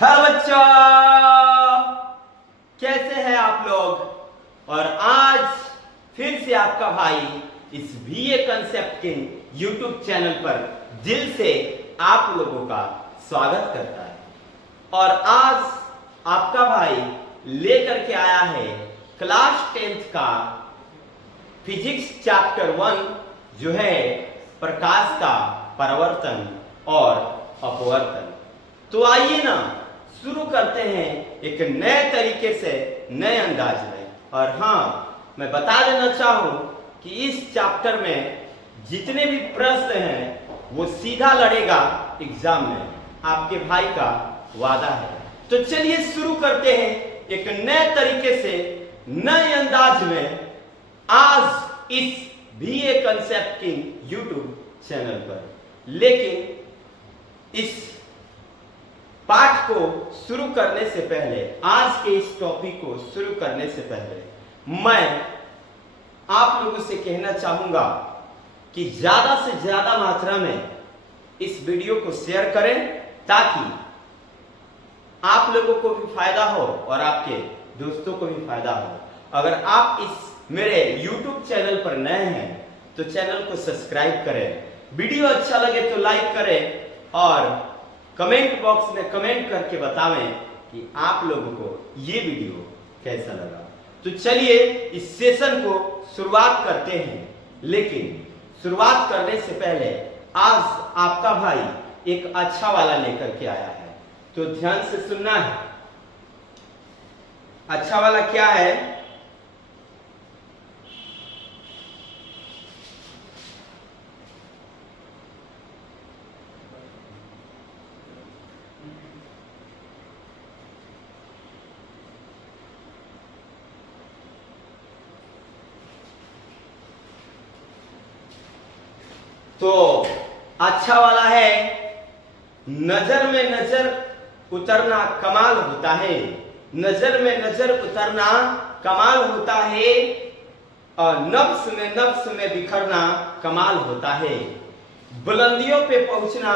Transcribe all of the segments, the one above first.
Hello बच्चों, कैसे हैं आप लोग। और आज फिर से आपका भाई इस बीए कंसेप्ट के यूट्यूब चैनल पर दिल से आप लोगों का स्वागत करता है। और आज आपका भाई लेकर के आया है क्लास 10th का फिजिक्स चैप्टर 1 जो है प्रकाश का परावर्तन और अपवर्तन। तो आइए ना शुरू करते हैं एक नए तरीके से, नए अंदाज में। और हाँ, मैं बता देना चाहूं कि इस चैप्टर में जितने भी प्रश्न हैं वो सीधा लड़ेगा एग्जाम में, आपके भाई का वादा है। तो चलिए शुरू करते हैं एक नए तरीके से, नए अंदाज में आज इस बीए कंसेप्ट की यूट्यूब चैनल पर। लेकिन इस पाठ को शुरू करने से पहले, आज के इस टॉपिक को शुरू करने से पहले मैं आप लोगों से कहना चाहूंगा कि ज्यादा से ज्यादा मात्रा में इस वीडियो को शेयर करें ताकि आप लोगों को भी फायदा हो और आपके दोस्तों को भी फायदा हो। अगर आप इस मेरे YouTube चैनल पर नए हैं तो चैनल को सब्सक्राइब करें, वीडियो अच्छा लगे तो लाइक करें और कमेंट बॉक्स में कमेंट करके बतावें कि आप लोगों को ये वीडियो कैसा लगा। तो चलिए इस सेशन को शुरुआत करते हैं। लेकिन शुरुआत करने से पहले आज आपका भाई एक अच्छा वाला लेकर के आया है, तो ध्यान से सुनना है। अच्छा वाला क्या है? तो अच्छा वाला है, नजर में नजर उतरना कमाल होता है। नजर में नजर उतरना कमाल होता है और नफ्स में बिखरना कमाल होता है। बुलंदियों पे पहुंचना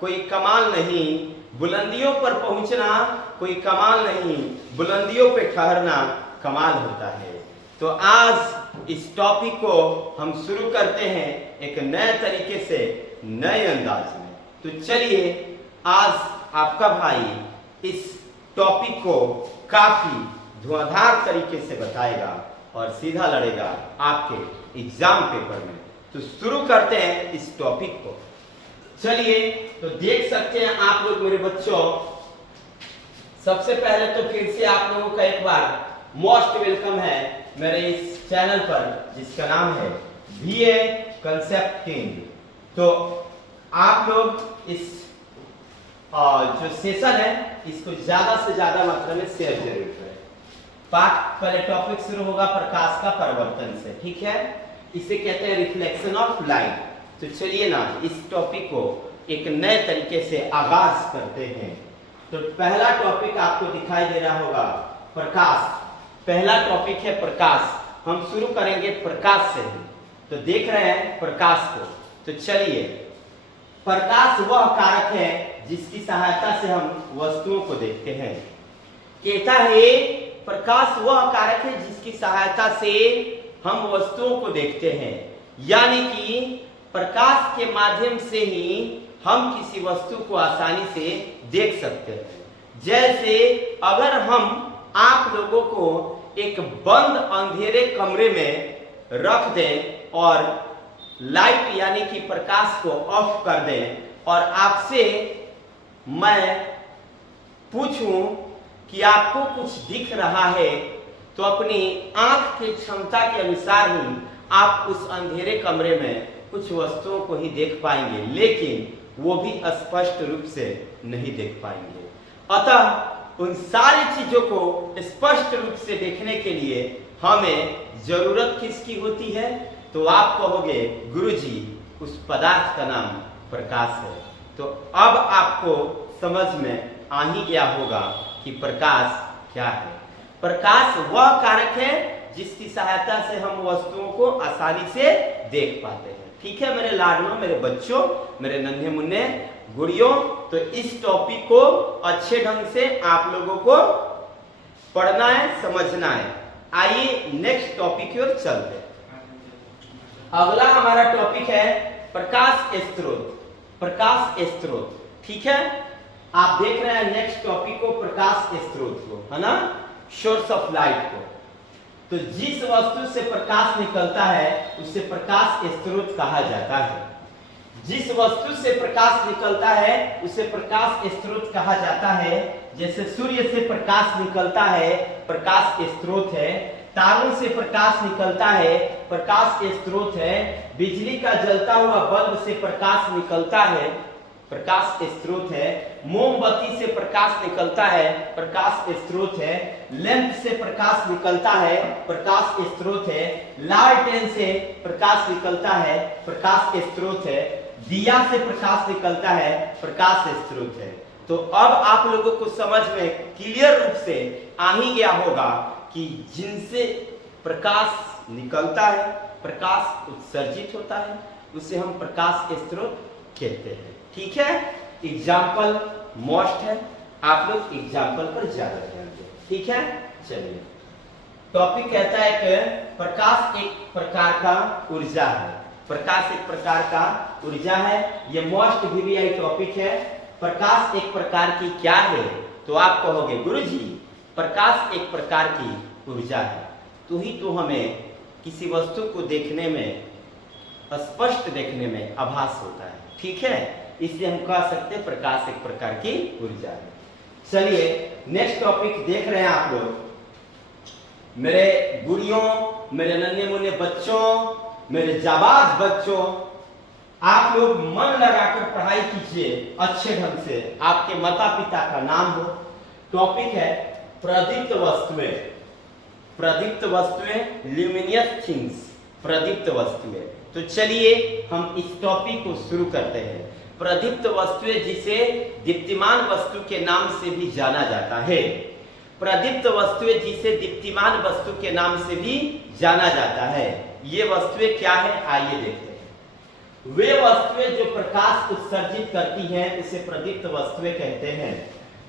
कोई कमाल नहीं, बुलंदियों पर पहुंचना कोई कमाल नहीं, बुलंदियों पे ठहरना कमाल होता है। तो आज इस टॉपिक को हम शुरू करते हैं एक नए तरीके से, नए अंदाज में। तो चलिए आज आपका भाई इस टॉपिक को काफी धुआंधार तरीके से बताएगा और सीधा लड़ेगा आपके एग्जाम पेपर में। तो शुरू करते हैं इस टॉपिक को। चलिए, तो देख सकते हैं आप लोग मेरे बच्चों, सबसे पहले तो फिर से आप लोगों का एक बार मोस्ट वेलकम है मेरे इस चैनल पर जिसका नाम है बीए कंसेप्ट किंग। तो आप लोग इस जो सेशन है इसको ज्यादा से ज्यादा मात्रा में शेयर जरूर करें। पाठ पहले टॉपिक शुरू होगा प्रकाश का परावर्तन से, ठीक है? इसे कहते हैं रिफ्लेक्शन ऑफ लाइट। तो चलिए ना इस टॉपिक को एक नए तरीके से आगाज करते हैं। तो पहला टॉपिक आपको दिखाई दे रहा होगा प्रकाश। पहला टॉपिक है प्रकाश। हम शुरू करेंगे प्रकाश से ही। तो देख रहे हैं प्रकाश को। तो चलिए, प्रकाश वह कारक है जिसकी सहायता से हम वस्तुओं को देखते हैं। कहता है प्रकाश वह कारक है जिसकी सहायता से हम वस्तुओं को देखते हैं, यानी कि प्रकाश के माध्यम से ही हम किसी वस्तु को आसानी से देख सकते हैं। जैसे अगर हम आप लोगों को एक बंद अंधेरे कमरे में रख दें और लाइट यानी कि प्रकाश को ऑफ कर दें और आपसे मैं पूछूं कि आपको कुछ दिख रहा है, तो अपनी आंख की क्षमता के अनुसार ही आप उस अंधेरे कमरे में कुछ वस्तुओं को ही देख पाएंगे, लेकिन वो भी स्पष्ट रूप से नहीं देख पाएंगे। अतः उन सारी चीजों को स्पष्ट रूप से देखने के लिए हमें जरूरत किसकी होती है? तो आप कहोगे गुरुजी उस पदार्थ का नाम प्रकाश है। तो अब आपको समझ में आ ही गया होगा कि प्रकाश क्या है। प्रकाश वह कारक है जिसकी सहायता से हम वस्तुओं को आसानी से देख पाते हैं। ठीक है मेरे लाडलों, मेरे बच्चों, मेरे नन्हे मुन्ने, गुड़ियों, तो इस टॉपिक को अच्छे ढंग से आप लोगों को पढ़ना है, समझना है। आइए नेक्स्ट टॉपिक की ओर चलते हैं। अगला हमारा टॉपिक है प्रकाश स्रोत। प्रकाश स्रोत, ठीक है, आप देख रहे हैं नेक्स्ट टॉपिक को, प्रकाश स्रोत को, है ना, सोर्स ऑफ लाइट को। तो जिस वस्तु से प्रकाश निकलता है उसे प्रकाश स्रोत कहा जाता है। जिस वस्तु से प्रकाश निकलता है उसे प्रकाश स्रोत कहा जाता है। जैसे सूर्य से प्रकाश निकलता है, प्रकाश स्रोत है। तारों से प्रकाश निकलता है, प्रकाश स्रोत है। बिजली का जलता हुआ बल्ब से प्रकाश निकलता है, प्रकाश स्रोत है। मोमबत्ती से प्रकाश निकलता है, प्रकाश स्रोत है। लैंप से प्रकाश निकलता है, प्रकाश स्रोत है। लालटेन से प्रकाश निकलता है, प्रकाश स्रोत है। दिया से प्रकाश निकलता है, प्रकाश स्रोत है। तो अब आप लोगों को समझ में क्लियर रूप से आ ही गया होगा कि जिनसे प्रकाश निकलता है, प्रकाश उत्सर्जित होता है, उसे हम प्रकाश स्रोत कहते हैं। ठीक है, एग्जाम्पल मोस्ट है, आप लोग एग्जाम्पल पर ज्यादा ध्यान दें। ठीक है, चलिए टॉपिक कहता है कि प्रकाश एक प्रकार का ऊर्जा है। प्रकाश एक प्रकार का ऊर्जा है, ये मोस्ट वीवीआई टॉपिक है। प्रकाश एक प्रकार की क्या है? तो आप कहोगे गुरुजी प्रकाश एक प्रकार की ऊर्जा है, तो ही तो हमें किसी वस्तु को देखने में, स्पष्ट देखने में आभास होता है। ठीक है, इसलिए हम कह सकते हैं प्रकाश एक प्रकार की ऊर्जा है। चलिए नेक्स्ट टॉपिक देख रहे हैं आप लोग। मेरे गुड़ियों, मेरे नन्हे मुन्ने बच्चों, मेरे जाबाज बच्चों, आप लोग मन लगाकर पढ़ाई कीजिए अच्छे ढंग से। आपके माता पिता का नाम हो। टॉपिक है प्रदीप्त वस्तुएं। प्रदीप्त वस्तुएं, ल्यूमिनियस थिंग्स, प्रदीप्त वस्तुएं। तो चलिए हम इस टॉपिक को शुरू करते हैं। प्रदीप्त वस्तुएं, जिसे दीप्तिमान वस्तु के नाम से भी जाना जाता है। प्रदीप्त वस्तुएं, जिसे दीप्तिमान वस्तु के नाम से भी जाना जाता है। ये वस्तुएं क्या है, आइए देखते हैं। वे वस्तुएं जो प्रकाश उत्सर्जित करती हैं उसे प्रदीप्त वस्तुएं कहते हैं।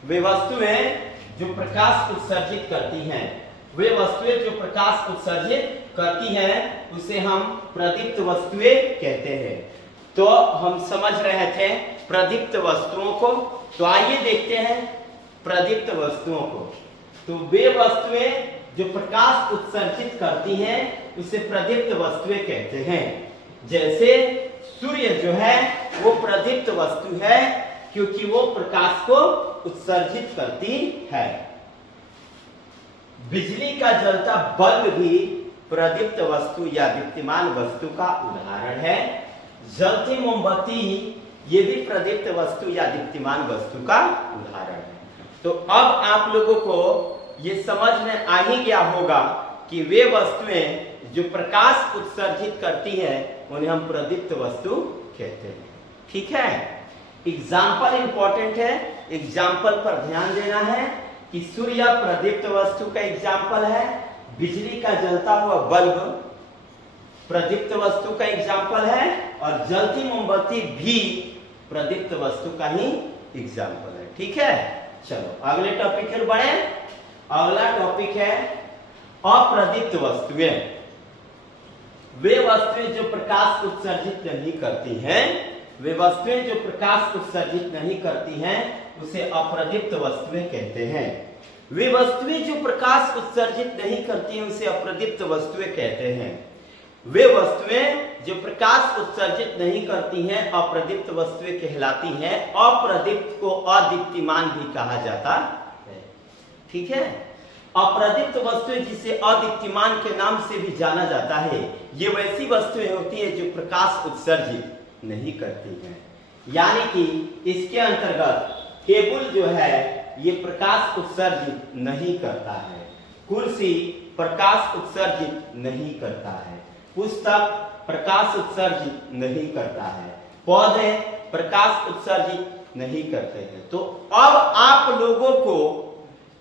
वे वस्तुएं जो प्रकाश उत्सर्जित करती हैं, वे वस्तुएं जो प्रकाश उत्सर्जित करती हैं उसे हम प्रदीप्त वस्तुएं कहते हैं। तो हम समझ रहे थे प्रदीप्त वस्तुओं को, तो आइए देखते हैं प्रदीप्त वस्तुओं को। तो वे वस्तुएं जो प्रकाश उत्सर्जित करती हैं उसे प्रदीप्त वस्तुएं कहते हैं। जैसे सूर्य जो है वो प्रदीप्त वस्तु है क्योंकि वो प्रकाश को उत्सर्जित करती है। बिजली का जलता बल्ब भी प्रदीप्त वस्तु या दीप्तिमान वस्तु का उदाहरण है। जलती मोमबत्ती ये भी प्रदीप्त वस्तु या दीप्तिमान वस्तु का उदाहरण है। तो अब आप लोगों को ये समझ में आ ही गया होगा कि वे वस्तुएं जो प्रकाश उत्सर्जित करती हैं उन्हें हम प्रदीप्त वस्तु कहते हैं। ठीक है, एग्जाम्पल इंपॉर्टेंट है, एग्जाम्पल पर ध्यान देना है कि सूर्य प्रदीप्त वस्तु का एग्जाम्पल है। बिजली का जलता हुआ बल्ब प्रदीप्त वस्तु का एग्जाम्पल है और जलती मोमबत्ती भी प्रदीप्त वस्तु का ही एग्जाम्पल है। ठीक है, चलो अगले टॉपिक पर बढ़े। अगला टॉपिक है अप्रदीप्त वस्तुएं। वे वस्तुएं जो प्रकाश उत्सर्जित नहीं करती हैं, वे वस्तुएं जो प्रकाश उत्सर्जित नहीं करती हैं उसे अप्रदीप्त वस्तुएं कहते हैं। वे वस्तुएं जो प्रकाश उत्सर्जित नहीं करती हैं उसे अप्रदीप्त वस्तुएं कहते हैं। वे वस्तुएं जो प्रकाश उत्सर्जित नहीं करती हैं अप्रदीप्त वस्तुएं कहलाती हैं। अप्रदीप्त को अदीप्तिमान भी कहा जाता है। ठीक है, अप्रदीप्त वस्तुएं जिसे अदीप्तिमान के नाम से भी जाना जाता है, ये वैसी वस्तुएं होती हैं जो प्रकाश उत्सर्जित नहीं करती हैं। यानी कि इसके अंतर्गत टेबल जो है ये प्रकाश उत्सर्जित नहीं करता है, कुर्सी प्रकाश उत्सर्जित नहीं करता है, पुस्तक प्रकाश उत्सर्जित नहीं करता है, पौधे प्रकाश उत्सर्जित नहीं करते हैं। तो अब आप लोगों को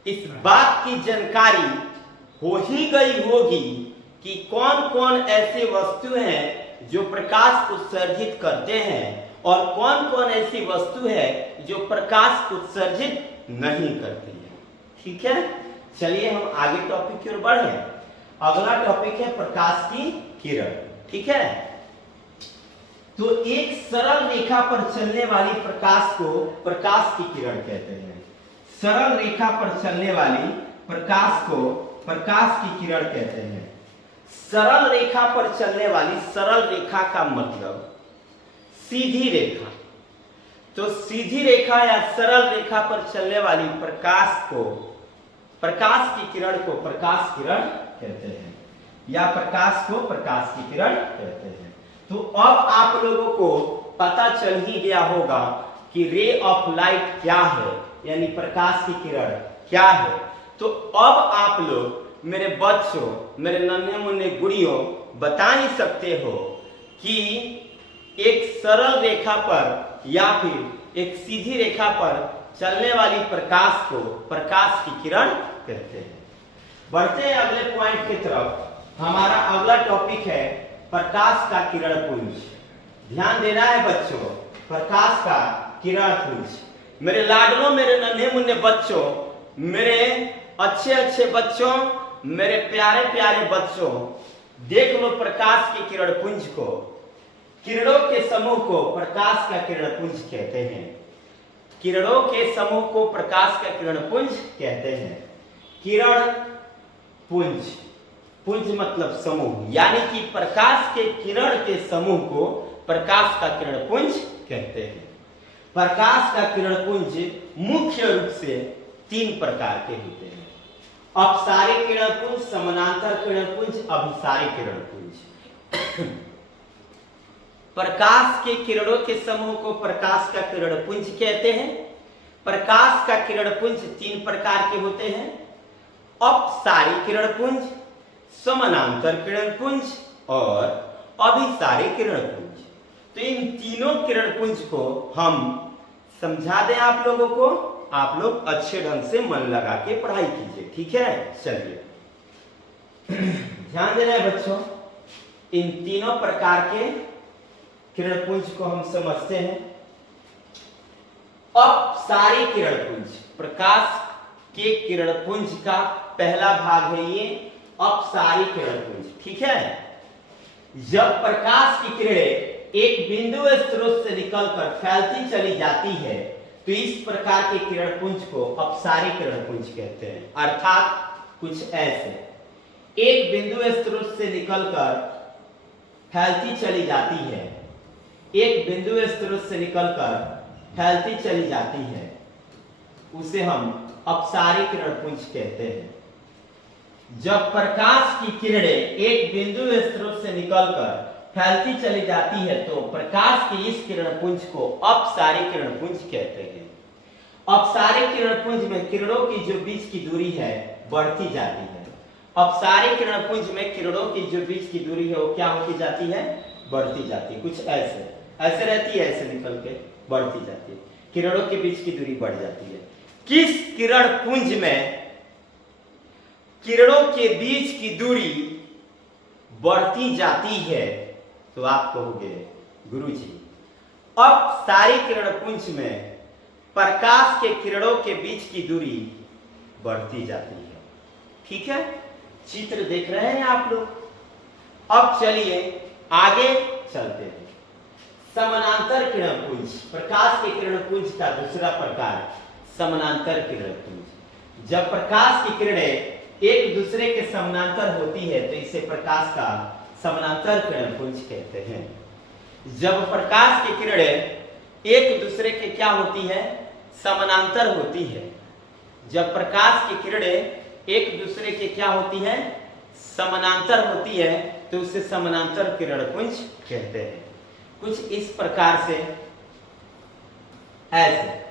इस बात की जानकारी हो ही गई होगी कि कौन कौन ऐसे वस्तु हैं जो प्रकाश उत्सर्जित करते हैं और कौन कौन ऐसी वस्तु है जो प्रकाश उत्सर्जित नहीं करती है। ठीक है, चलिए हम आगे टॉपिक की ओर बढ़े। अगला टॉपिक है प्रकाश की किरण। ठीक है, तो एक सरल रेखा पर चलने वाली प्रकाश को प्रकाश की किरण कहते हैं। सरल रेखा पर चलने वाली प्रकाश को प्रकाश की किरण कहते हैं। सरल रेखा पर चलने वाली, सरल रेखा का मतलब सीधी रेखा। तो सीधी रेखा या सरल रेखा पर चलने वाली प्रकाश को, प्रकाश की किरण को प्रकाश किरण कहते हैं, या प्रकाश को प्रकाश की किरण कहते हैं। तो अब आप लोगों को पता चल ही गया होगा कि रे ऑफ लाइट क्या है, यानी प्रकाश की किरण क्या है। तो अब आप लोग मेरे बच्चों, मेरे नन्हे मुन्ने गुड़ियों, बता ही सकते हो कि एक सरल रेखा पर या फिर एक सीधी रेखा पर चलने वाली प्रकाश को प्रकाश की किरण कहते हैं। बढ़ते हैं अगले पॉइंट की तरफ। हमारा अगला टॉपिक है प्रकाश का किरण पुंज। ध्यान देना है बच्चों, प्रकाश का किरण पुंज। मेरे लाडलों, मेरे नन्हे मुन्ने बच्चों, मेरे अच्छे अच्छे बच्चों, मेरे प्यारे प्यारे बच्चों, देख लो प्रकाश के किरण पुंज को। किरणों के समूह को प्रकाश का किरण पुंज कहते हैं। किरणों के समूह को प्रकाश का किरण पुंज कहते हैं। किरण पुंज, पुंज मतलब समूह, यानी कि प्रकाश के किरण के समूह को प्रकाश का किरण पुंज कहते हैं। प्रकाश का किरण पुंज मुख्य रूप से 3 प्रकार के होते हैं। अपसारी किरण पुंज, समानांतर किरण पुंज, अभिसारी किरण पुंज। प्रकाश के किरणों के समूह को प्रकाश का किरण पुंज कहते हैं। प्रकाश का किरण पुंज 3 प्रकार के होते हैं। अपसारी किरण पुंज, समानांतर किरण पुंज और अभिसारी किरण पुंज। तो इन तीनों किरण पुंज को हम समझा दें आप लोगों को। आप लोग अच्छे ढंग से मन लगा के पढ़ाई कीजिए। ठीक है, चलिए ध्यान देना है बच्चों। इन तीनों प्रकार के किरण पुंज को हम समझते हैं। अपसारी किरण पुंज, प्रकाश के किरण पुंज का पहला भाग है ये अपसारी किरण पुंज। ठीक है, जब प्रकाश की किरणें एक बिंदु स्रोत से निकलकर फैलती चली जाती है तो इस प्रकार के किरण पुंज को अपसारी किरण पुंज कहते हैं। अर्थात कुछ ऐसे, एक बिंदु स्रोत से निकलकर फैलती चली जाती है, एक बिंदु स्रोत से निकलकर फैलती चली जाती है, उसे हम अपसारी किरण पुंज कहते हैं। जब प्रकाश की किरणें एक बिंदु स्रोत से निकलकर फैलती चली जाती है तो प्रकाश की इस किरण पुंज को अपसारी किरण पुंज कहते हैं। अपसारी किरण पुंज में किरणों की जो बीच की दूरी है बढ़ती जाती है। अपसारी किरण पुंज में किरणों की जो बीच की दूरी है वो क्या होती जाती है? बढ़ती जाती है। कुछ ऐसे ऐसे रहती है, ऐसे निकल के बढ़ती जाती है, किरणों के बीच की दूरी बढ़ जाती है। किस किरण पुंज में किरणों के बीच की दूरी बढ़ती जाती है? तो आप कहोगे गुरुजी अपसारी किरण पुंज में प्रकाश के किरणों के बीच की दूरी बढ़ती जाती है। ठीक है, चित्र देख रहे हैं आप लोग। अब चलिए आगे चलते हैं। समानांतर किरण पुंज, प्रकाश के किरण पुंज का दूसरा प्रकार समानांतर किरण पुंज। जब प्रकाश की किरणें एक दूसरे के समानांतर होती है तो इसे प्रकाश का समानांतर किरण पुंज कहते हैं। जब प्रकाश की किरणें एक दूसरे के क्या होती है? समानांतर होती है। जब प्रकाश की किरणें एक दूसरे के क्या होती है? समानांतर होती है तो उसे समानांतर किरण पुंज कहते हैं। कुछ इस प्रकार से, ऐसे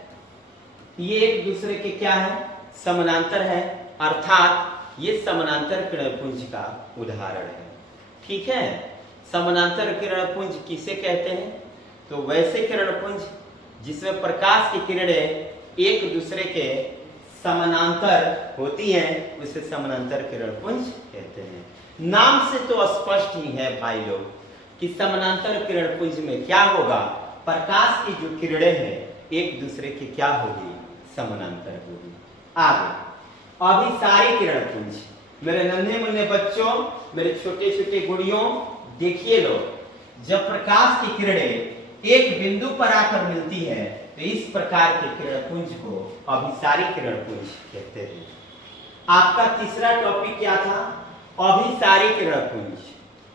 ये एक दूसरे के क्या है? समानांतर है, अर्थात ये समानांतर किरण पुंज का उदाहरण है। ठीक है, समानांतर किरण पुंज किसे कहते हैं? तो वैसे किरण पुंज जिसमें प्रकाश की किरणें एक दूसरे के समानांतर होती हैं उसे समानांतर किरण पुंज कहते हैं। नाम से तो स्पष्ट ही है भाई लोग कि समानांतर किरण पुंज में क्या होगा? प्रकाश की जो किरणें हैं एक दूसरे की क्या होगी, समानांतर होगी। आगे अभिसारी किरण पुंज, मेरे नन्हे मुन्ने बच्चों, मेरे छोटे छोटे गुड़ियों, देखिए लो, जब प्रकाश की किरणें एक बिंदु पर आकर मिलती है तो इस प्रकार के किरण पुंज को अभिसारी किरण पुंज कहते हैं। आपका तीसरा टॉपिक क्या था, अभिसारी किरण पुंज,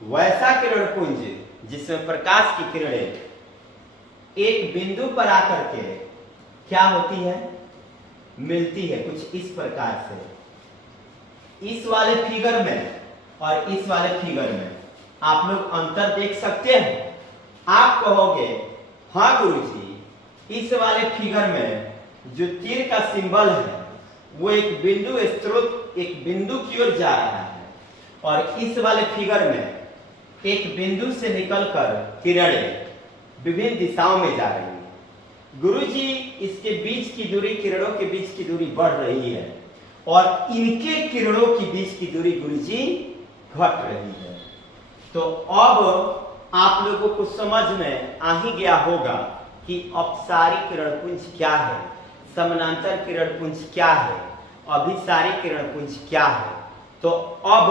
वैसा किरण पुंज जिसमें प्रकाश की किरणें एक बिंदु पर आकर के क्या होती है, मिलती है कुछ इस प्रकार से। इस वाले फिगर में और इस वाले फिगर में आप लोग अंतर देख सकते हैं। आप कहोगे हाँ गुरुजी, इस वाले फिगर में जो तीर का सिंबल है वो एक बिंदु स्रोत, एक बिंदु की ओर जा रहा है, और इस वाले फिगर में एक बिंदु से निकलकर किरणें विभिन्न दिशाओं में जा रही है। गुरुजी, इसके बीच की दूरी, किरणों के बीच की दूरी बढ़ रही है और इनके किरणों के बीच की दूरी गुरुजी घट रही है। तो अब आप लोगों को समझ में आ ही गया होगा कि अपसारी किरण पुंज क्या है, समानांतर किरण पुंज क्या है, अभिसारी किरण पुंज क्या है। तो अब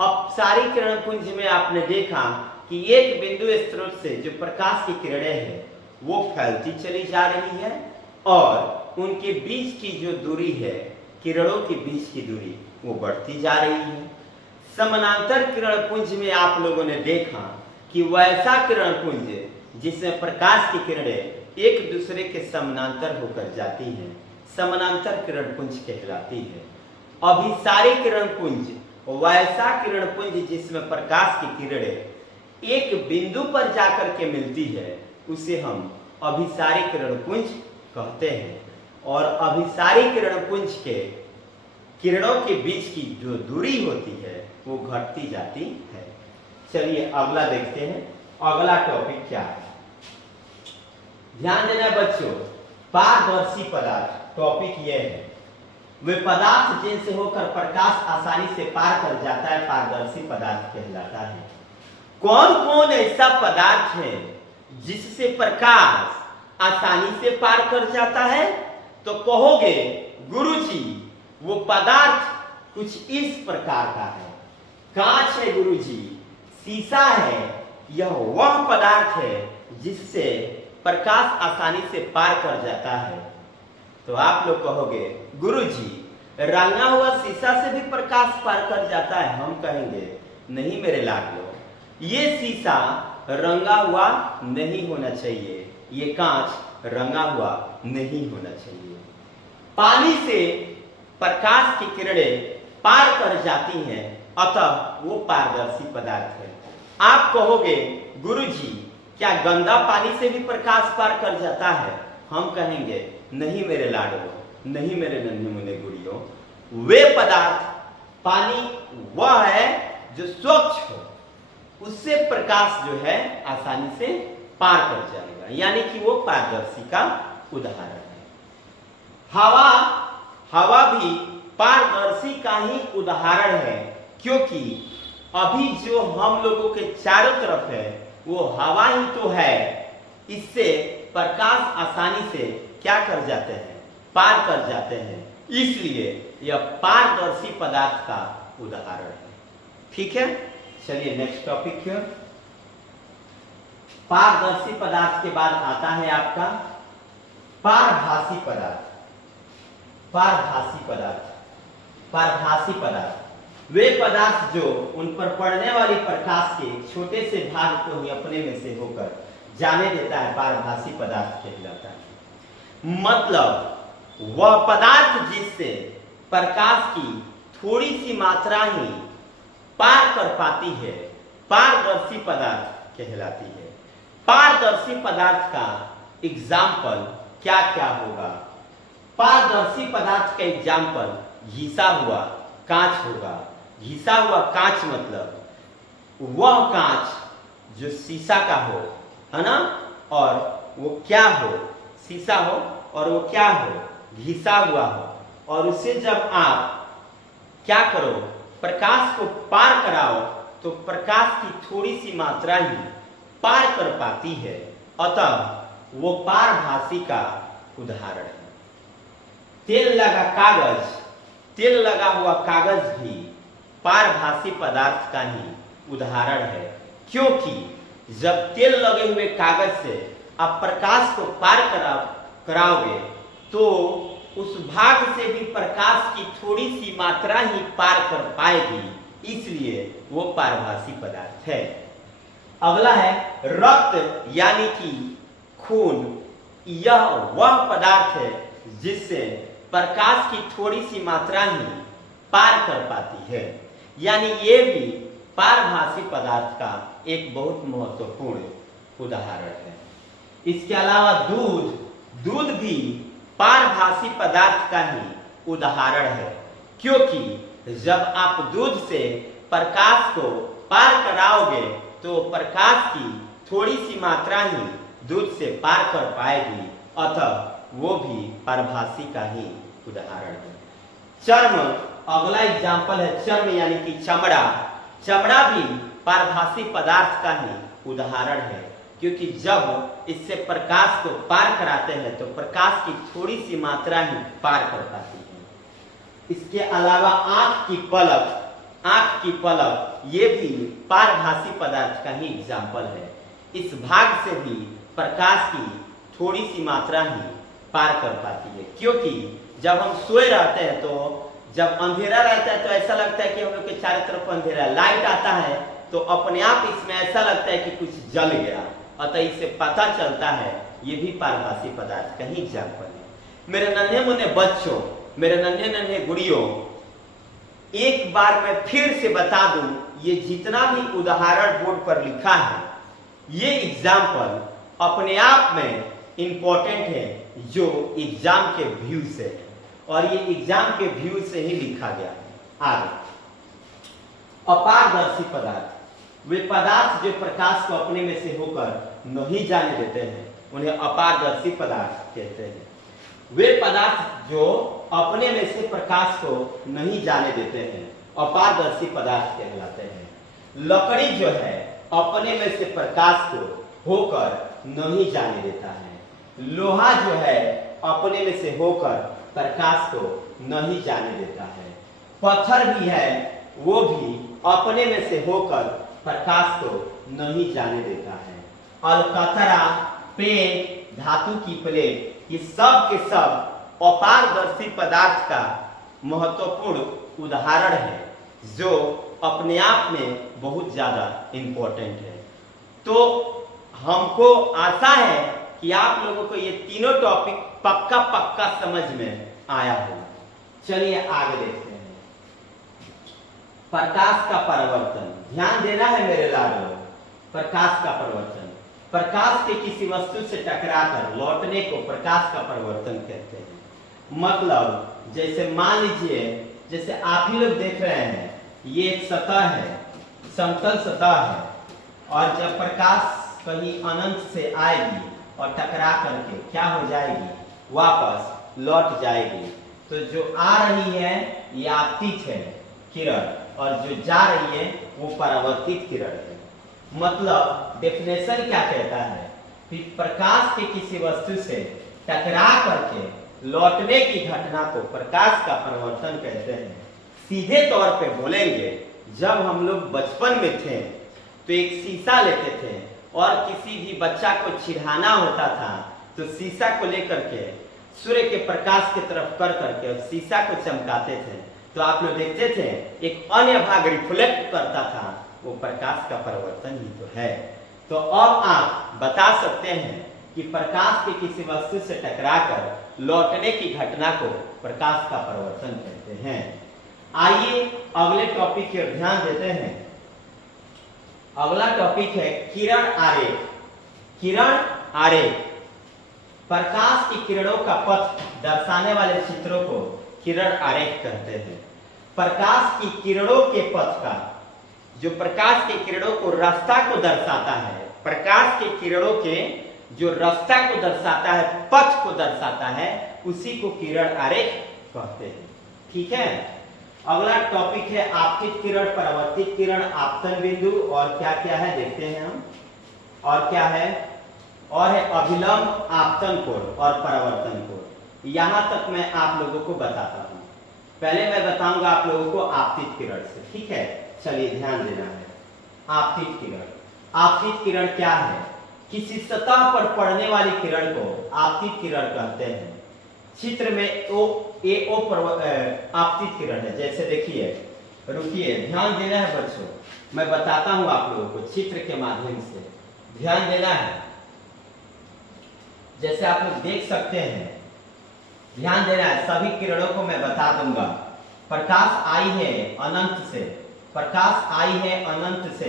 अपसारी किरण पुंज में आपने देखा कि एक बिंदु स्रोत से जो प्रकाश की किरणें हैं वो फैलती चली जा रही है और उनके बीच की जो दूरी है, किरणों के बीच की दूरी, वो बढ़ती जा रही है। समानांतर किरण पुंज में आप लोगों ने देखा कि वैसा किरण पुंज जिसमें प्रकाश की किरणें एक दूसरे के समानांतर होकर जाती हैं, समानांतर किरण पुंज कहलाती है। अभिसारी किरण पुंज वैसा किरण पुंज जिसमें प्रकाश की किरणें एक बिंदु पर जाकर के मिलती है, उसे हम अभिसारी किरण पुंज कहते हैं। और अभिसारी किरण पुंज के किरणों के बीच की जो दूरी होती है वो घटती जाती है। चलिए अगला देखते हैं, अगला टॉपिक क्या है। ध्यान देना बच्चों, पारदर्शी पदार्थ टॉपिक यह है। वे पदार्थ जिनसे होकर प्रकाश आसानी से पार कर जाता है, पारदर्शी पदार्थ कहलाता है। कौन कौन ऐसा पदार्थ है जिससे प्रकाश आसानी से पार कर जाता है? तो कहोगे गुरुजी, वो पदार्थ कुछ इस प्रकार का है। कांच है गुरुजी, शीशा है, यह वह पदार्थ है जिससे प्रकाश आसानी से पार कर जाता है। तो आप लोग कहोगे गुरुजी, रंगा हुआ शीशा से भी प्रकाश पार कर जाता है। हम कहेंगे नहीं मेरे लाडलो, ये शीशा रंगा हुआ नहीं होना चाहिए, ये कांच रंगा हुआ नहीं होना चाहिए। पानी से प्रकाश की किरणें पार कर जाती हैं, अतः वो पारदर्शी पदार्थ है। आप कहोगे गुरुजी, क्या गंदा पानी से भी प्रकाश पार कर जाता है? हम कहेंगे नहीं मेरे लाडलो, नहीं मेरे नन्हे मुन्ने गुड़ियों, वे पदार्थ, पानी वह है जो स्वच्छ हो, उससे प्रकाश जो है आसानी से पार कर जाएगा, यानी कि वो पारदर्शी का उदाहरण है। हवा भी पारदर्शी का ही उदाहरण है, क्योंकि अभी जो हम लोगों के चारों तरफ है वो हवा ही तो है। इससे प्रकाश आसानी से क्या कर जाते हैं, पार कर जाते हैं, इसलिए यह पारदर्शी पदार्थ का उदाहरण है। ठीक है, चलिए नेक्स्ट टॉपिक है। पारदर्शी पदार्थ के बाद आता है आपका पारभासी पदार्थ। पारभासी पदार्थ, पारभासी पदार्थ वे पदार्थ जो उन पर पड़ने वाली प्रकाश के छोटे से भाग को ही अपने में से होकर जाने देता है, पारभासी पदार्थ कहलाता है। मतलब वह पदार्थ जिससे प्रकाश की थोड़ी सी मात्रा ही पार कर पाती है, पारदर्शी पदार्थ कहलाती है। पारदर्शी पदार्थ का एग्जाम्पल क्या क्या होगा? पारदर्शी पदार्थ का एग्जाम्पल घिसा हुआ कांच होगा। घिसा हुआ कांच मतलब वह कांच जो शीशा का हो, है ना, और वो क्या हो, शीशा हो और वो क्या हो, घिसा हुआ हो, और उसे जब आप क्या करो, प्रकाश को पार कराओ तो प्रकाश की थोड़ी सी मात्रा ही पार कर पाती है, अतः वो पारभासी का उदाहरण है। तेल लगा हुआ कागज भी पारभासी पदार्थ का ही उदाहरण है, क्योंकि जब तेल लगे हुए कागज से आप प्रकाश को पार कराओगे तो उस भाग से भी प्रकाश की थोड़ी सी मात्रा ही पार कर पाएगी, इसलिए वो पारभासी पदार्थ है। अगला है रक्त यानी कि खून। यह वह पदार्थ है जिससे प्रकाश की थोड़ी सी मात्रा ही पार कर पाती है, यानी ये भी पारभासी पदार्थ का एक बहुत महत्वपूर्ण उदाहरण है। इसके अलावा दूध भी पारभासी पदार्थ का ही उदाहरण है, क्योंकि जब आप दूध से प्रकाश को पार कराओगे तो प्रकाश की थोड़ी सी मात्रा ही दूध से पार कर पाएगी, अतः वो भी पारभासी का ही उदाहरण है। चर्म, अगला एग्जाम्पल है चर्म यानी कि चमड़ा भी पारभासी पदार्थ का ही उदाहरण है, क्योंकि जब इससे प्रकाश को पार कराते हैं तो प्रकाश की थोड़ी सी मात्रा ही पार कर पाती है। इसके अलावा आंख की पलक ये भी पारभासी पदार्थ का ही एग्जाम्पल है। इस भाग से भी प्रकाश की थोड़ी सी मात्रा ही पार कर पाती है, क्योंकि जब हम सोए रहते हैं तो जब अंधेरा रहता है तो ऐसा लगता है कि हम लोग के चारों तरफ अंधेरा, लाइट आता है तो अपने आप इसमें ऐसा लगता है कि कुछ जल गया, अतः इससे पता चलता है ये भी पारभासी पदार्थ का ही एग्जाम्पल है। मेरे नन्हे मुन्ने बच्चों, मेरे नन्हे नन्हे गुड़ियों, एक बार मैं फिर से बता दूं, ये जितना भी उदाहरण बोर्ड पर लिखा है ये एग्जाम्पल अपने आप में इंपॉर्टेंट है, जो एग्जाम के व्यू से है, और ये एग्जाम के व्यू से ही लिखा गया है। आगे अपारदर्शी पदार्थ, वे पदार्थ जो प्रकाश को अपने में से होकर नहीं जाने देते हैं उन्हें अपारदर्शी पदार्थ कहते हैं। वे पदार्थ जो अपने में से प्रकाश को नहीं जाने देते हैं अपारदर्शी पदार्थ कहलाते हैं। लकड़ी जो है अपने में से प्रकाश को होकर नहीं जाने देता है। लोहा जो है अपने में से होकर प्रकाश को नहीं जाने देता है। पत्थर भी है, वो भी अपने में से होकर प्रकाश को नहीं जाने देता है। अलकतरा, पेन, धातु की प्लेट, ये सब के सब अपारदर्शी पदार्थ का महत्वपूर्ण उदाहरण है, जो अपने आप में बहुत ज्यादा इंपॉर्टेंट है। तो हमको आशा है कि आप लोगों को ये तीनों टॉपिक पक्का समझ में आया होगा। चलिए आगे देखते हैं। प्रकाश का परिवर्तन, ध्यान देना है मेरे लाडलो। प्रकाश का परिवर्तन, प्रकाश के किसी वस्तु से टकराकर लौटने को प्रकाश का परिवर्तन कहते हैं। मतलब जैसे मान लीजिए, जैसे आप ही लोग देख रहे हैं, ये एक सतह है, समतल सतह है, और जब प्रकाश कहीं अनंत से आएगी और टकरा करके क्या हो जाएगी, वापस लौट जाएगी। तो जो आ रही है ये आपतित है किरण, और जो जा रही है वो परावर्तित किरण है। मतलब डेफिनेशन क्या कहता है कि प्रकाश के किसी वस्तु से टकरा करके लौटने की घटना को प्रकाश का परिवर्तन कहते हैं। सीधे तौर पे बोलेंगे, जब हम लोग बचपन में थे तो एक शीशा लेते थे और किसी भी बच्चा को चिढ़ाना होता था तो शीशा को लेकर के सूर्य के प्रकाश की तरफ कर करके और शीशा को चमकाते थे, तो आप लोग देखते थे एक अन्य भाग रिफ्लेक्ट करता था, वो प्रकाश का परिवर्तन ही तो है। तो अब आप बता सकते हैं कि प्रकाश के किसी वस्तु से टकराकर लौटने की घटना को प्रकाश का परिवर्तन कहते हैं। आइए अगले टॉपिक की ओर ध्यान देते हैं। अगला टॉपिक है किरण आरेख। किरण आरेख प्रकाश की किरणों का पथ दर्शाने वाले चित्रों को किरण आरेख कहते हैं। प्रकाश की किरणों के पथ का, जो प्रकाश की किरणों को रास्ता को दर्शाता है, प्रकाश की किरणों के जो रास्ता को दर्शाता है, पथ को दर्शाता है, उसी को किरण आरेख कहते हैं। ठीक है। अगला टॉपिक है आपतित किरण, परावर्तित किरण, आपतन बिंदु, और क्या क्या है देखते हैं हम। और क्या है, और है अभिलंब आपतन कोण और परावर्तन कोण। यहां तक मैं आप लोगों को बताता हूं। पहले मैं बताऊंगा आप लोगों को आपतित किरण से, ठीक है। चलिए ध्यान देना है। आपतित किरण, आपतित किरण क्या है? किसी सतह पर पड़ने वाली किरण को आपतित किरण कहते हैं। चित्र में आपतित किरण है। जैसे देखिए, रुकिए, ध्यान देना है बच्चों, मैं बताता हूं आप लोगों को चित्र के माध्यम से, ध्यान देना है। जैसे आप लोग देख सकते हैं, ध्यान देना है, सभी किरणों को मैं बता दूंगा। प्रकाश आई है अनंत से, प्रकाश आई है अनंत से,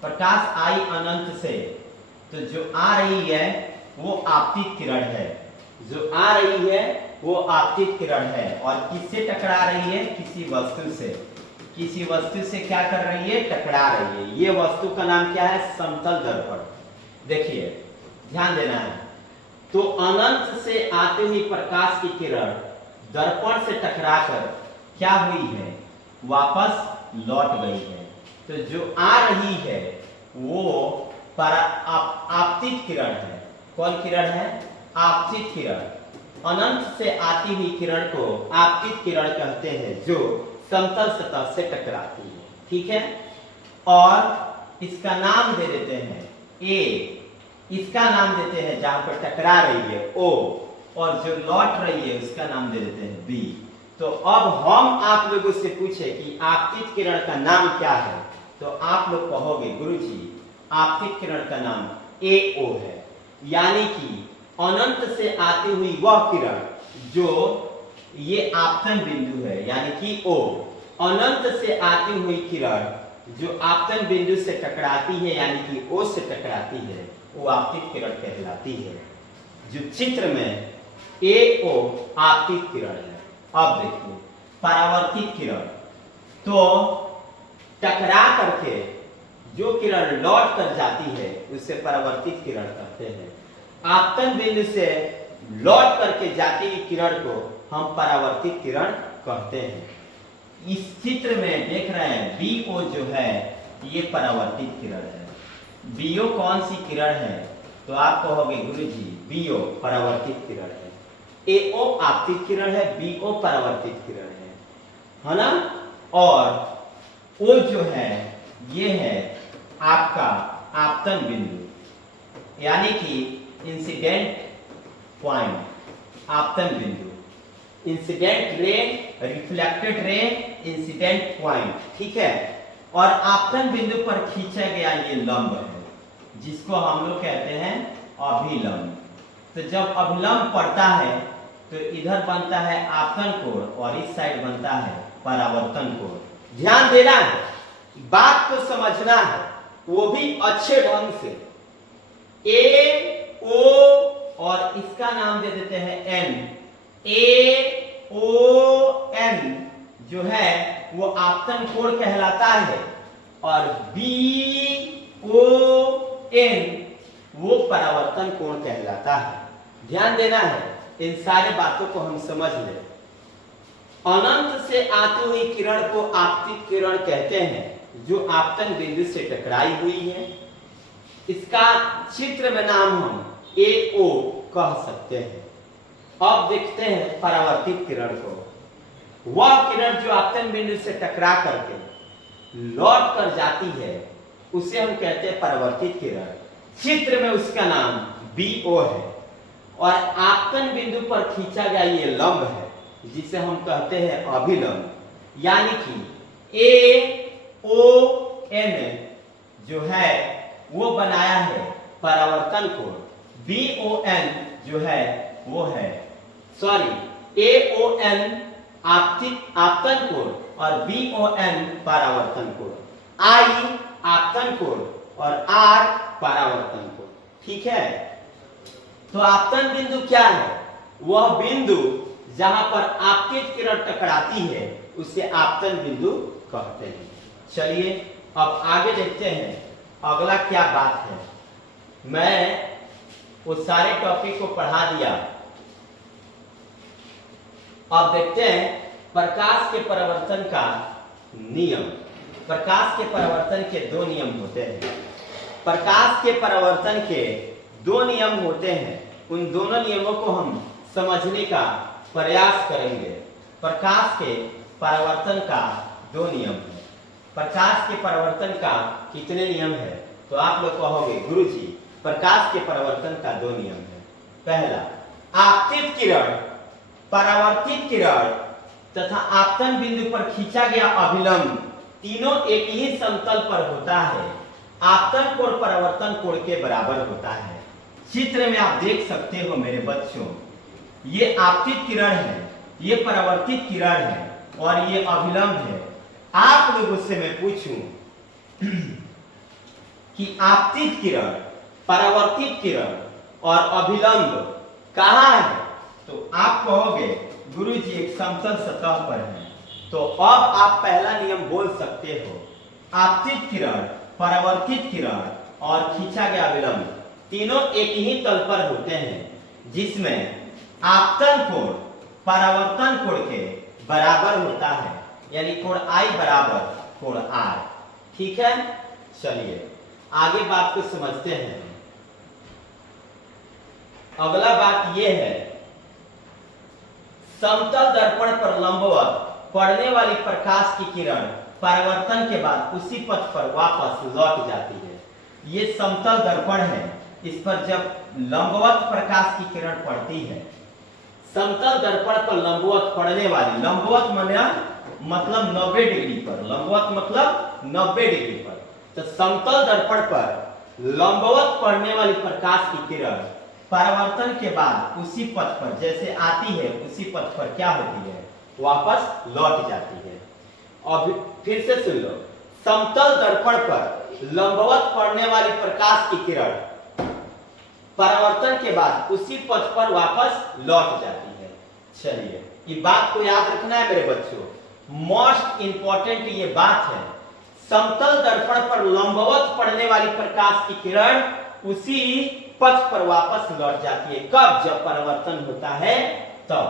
प्रकाश आई अनंत से, तो जो आ रही है वो आपतित किरण है, जो आ रही है वो आपतित किरण है। और किससे टकरा रही है? किसी वस्तु से, किसी वस्तु से क्या कर रही है? टकरा रही है। ये वस्तु का नाम क्या है? समतल दर्पण। देखिए, ध्यान देना है। तो अनंत से आते हुई प्रकाश की किरण दर्पण से टकराकर क्या हुई है? वापस लौट गई है। तो जो आ रही है वो आपतित किरण है। कौन किरण है? आपतित किरण। अनंत से आती हुई किरण को आपतित किरण कहते हैं, जो समतल सतह से टकराती है, ठीक है। और इसका नाम दे देते हैं ए, इसका नाम देते हैं जहां पर टकरा रही है ओ, और जो लौट रही है उसका नाम दे देते हैं बी। तो अब हम आप लोगों से पूछे कि आपतित किरण का नाम क्या है, तो आप लोग कहोगे गुरुजी आपतित किरण का नाम AO है। यानी कि अनंत से आती हुई वह किरण जो ये आपतन बिंदु है, यानी कि O, अनंत से आती हुई किरण जो आपतन बिंदु से टकराती है, यानी कि O से टकराती है, वो आपतित किरण कहलाती है। जो चित्र में AO आपतित किरण है। अब देखिए परावर्तित किरण, तो टकरा करके जो किरण लौट कर जाती है उसे परावर्तित किरण कहते हैं। आपतन बिंदु से लौट करके जाती हुई किरण को हम परावर्तित किरण कहते हैं। इस चित्र में देख रहे हैं BO जो है ये परावर्तित किरण है। BO कौन सी किरण है? तो आप कहोगे गुरुजी BO परावर्तित किरण है, AO आपतित किरण है, BO परावर्तित किरण है ना। और O जो है ये है आपका आपतन बिंदु, यानी कि इंसिडेंट पॉइंट, आपतन बिंदु, incident ray, reflected ray, incident point, ठीक है। और आपतन बिंदु पर खींचा गया ये लंब है, जिसको हम लोग कहते हैं अभिलंब। तो जब अभिलंब पड़ता है तो इधर बनता है आपतन कोण और इस साइड बनता है परावर्तन कोण। ध्यान देना है, बात को समझना है, वो भी अच्छे ढंग से। A O और इसका नाम दे देते हैं N, AO N जो है वो आपतन कोण कहलाता है, और BO N वो परावर्तन कोण कहलाता है। ध्यान देना है, इन सारे बातों को हम समझ लें। अनंत से आती हुई किरण को आपतित किरण कहते हैं, जो आपतन बिंदु से टकराई हुई है। इसका चित्र में नाम हम AO कह सकते हैं। अब देखते हैं परावर्तित किरण को। वह किरण जो आपतन बिंदु से टकरा करके लौट कर जाती है उसे हम कहते हैं परावर्तित किरण। चित्र में उसका नाम BO है, और आपतन बिंदु पर खींचा गया ये लंब है जिसे हम कहते हैं अभिलंब। यानी कि AON जो है वो बनाया है परावर्तन कोण, BON जो है वो है AON आपतन कोण और BON परावर्तन कोण, I आपतन कोण और R परावर्तन कोण, ठीक है। तो आपतन बिंदु क्या है? वह बिंदु जहां पर आपतित किरण टकराती है उसे आपतन बिंदु कहते हैं। चलिए अब आगे देखते हैं अगला क्या बात है। मैं वो सारे टॉपिक को पढ़ा दिया। अब देखते हैं प्रकाश के परावर्तन का नियम। प्रकाश के परावर्तन के दो नियम होते हैं। प्रकाश के परावर्तन के दो नियम होते हैं, उन दोनों नियमों को हम समझने का प्रयास करेंगे। प्रकाश के परावर्तन का दो नियम है। प्रकाश के परावर्तन का कितने नियम है? तो आप लोग कहोगे गुरुजी प्रकाश के परावर्तन का दो नियम है। पहला, आपतित किरण, परावर्तित किरण तथा आपतन बिंदु पर खींचा गया अभिलंब तीनों एक ही समतल पर होता है। आपतन कोण परावर्तन कोण के बराबर होता है। चित्र में आप देख सकते हो मेरे बच्चों, ये आपतित किरण है, ये परावर्तित किरण है और ये अभिलंब है। आप लोगों से मैं पूछूं कि आपतित किरण, परावर्तित किरण और अभिलंब कहाँ है? तो आप कहोगे गुरुजी एक समतल सतह पर है। तो अब आप पहला नियम बोल सकते हो, आपतित किरण, परावर्तित किरण और खींचा गया अभिलंब तीनों एक ही तल पर होते हैं, जिसमें आपतन कोण परावर्तन कोण के बराबर होता है, यानी कोण I बराबर कोण R। ठीक है, चलिए आगे बात को समझते हैं। अगला बात यह है, समतल दर्पण पर लंबवत पड़ने वाली प्रकाश की किरण परावर्तन के बाद उसी पथ पर वापस लौट जाती है। ये समतल दर्पण है, इस पर जब लंबवत प्रकाश की किरण पड़ती है, समतल दर्पण पर लंबवत पड़ने वाली, लंबवत मतलब 90 डिग्री पर, लंबवत मतलब 90 डिग्री पर, तो समतल दर्पण पर लंबवत पड़ने वाली प्रकाश की किरण परावर्तन के बाद उसी पथ पर जैसे आती है, उसी पथ पर क्या होती है? वापस लौट जाती है। और फिर से सुन लो, समतल दर्पण पर लंबवत पड़ने वाली प्रकाश की किरण परावर्तन के बाद उसी पथ पर वापस लौट जाती है। चलिए, ये बात को याद रखना है मेरे बच्चों, मोस्ट इंपॉर्टेंट ये बात है। समतल दर्पण पर लंबवत पड़ने वाली प्रकाश की किरण उसी पथ पर वापस लौट जाती है। कब? जब परावर्तन होता है तब।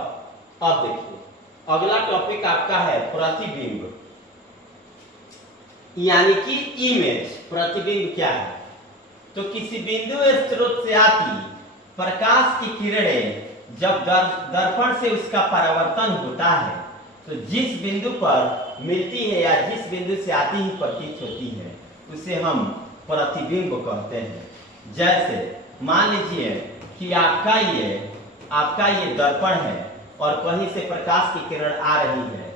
अब देखिए, अगला टॉपिक आपका है प्रतिबिंब, यानी कि इमेज। प्रतिबिंब क्या है? तो किसी बिंदु स्रोत से आती प्रकाश की किरणें जब दर्पण से उसका परावर्तन होता है, तो जिस बिंदु पर मिलती है या जिस बिंदु से आती ही प्रतीत होती है, उसे हम प्रतिबिंब कहते हैं। जैसे मान लीजिए कि आपका ये दर्पण है और कहीं से प्रकाश की किरण आ रही है।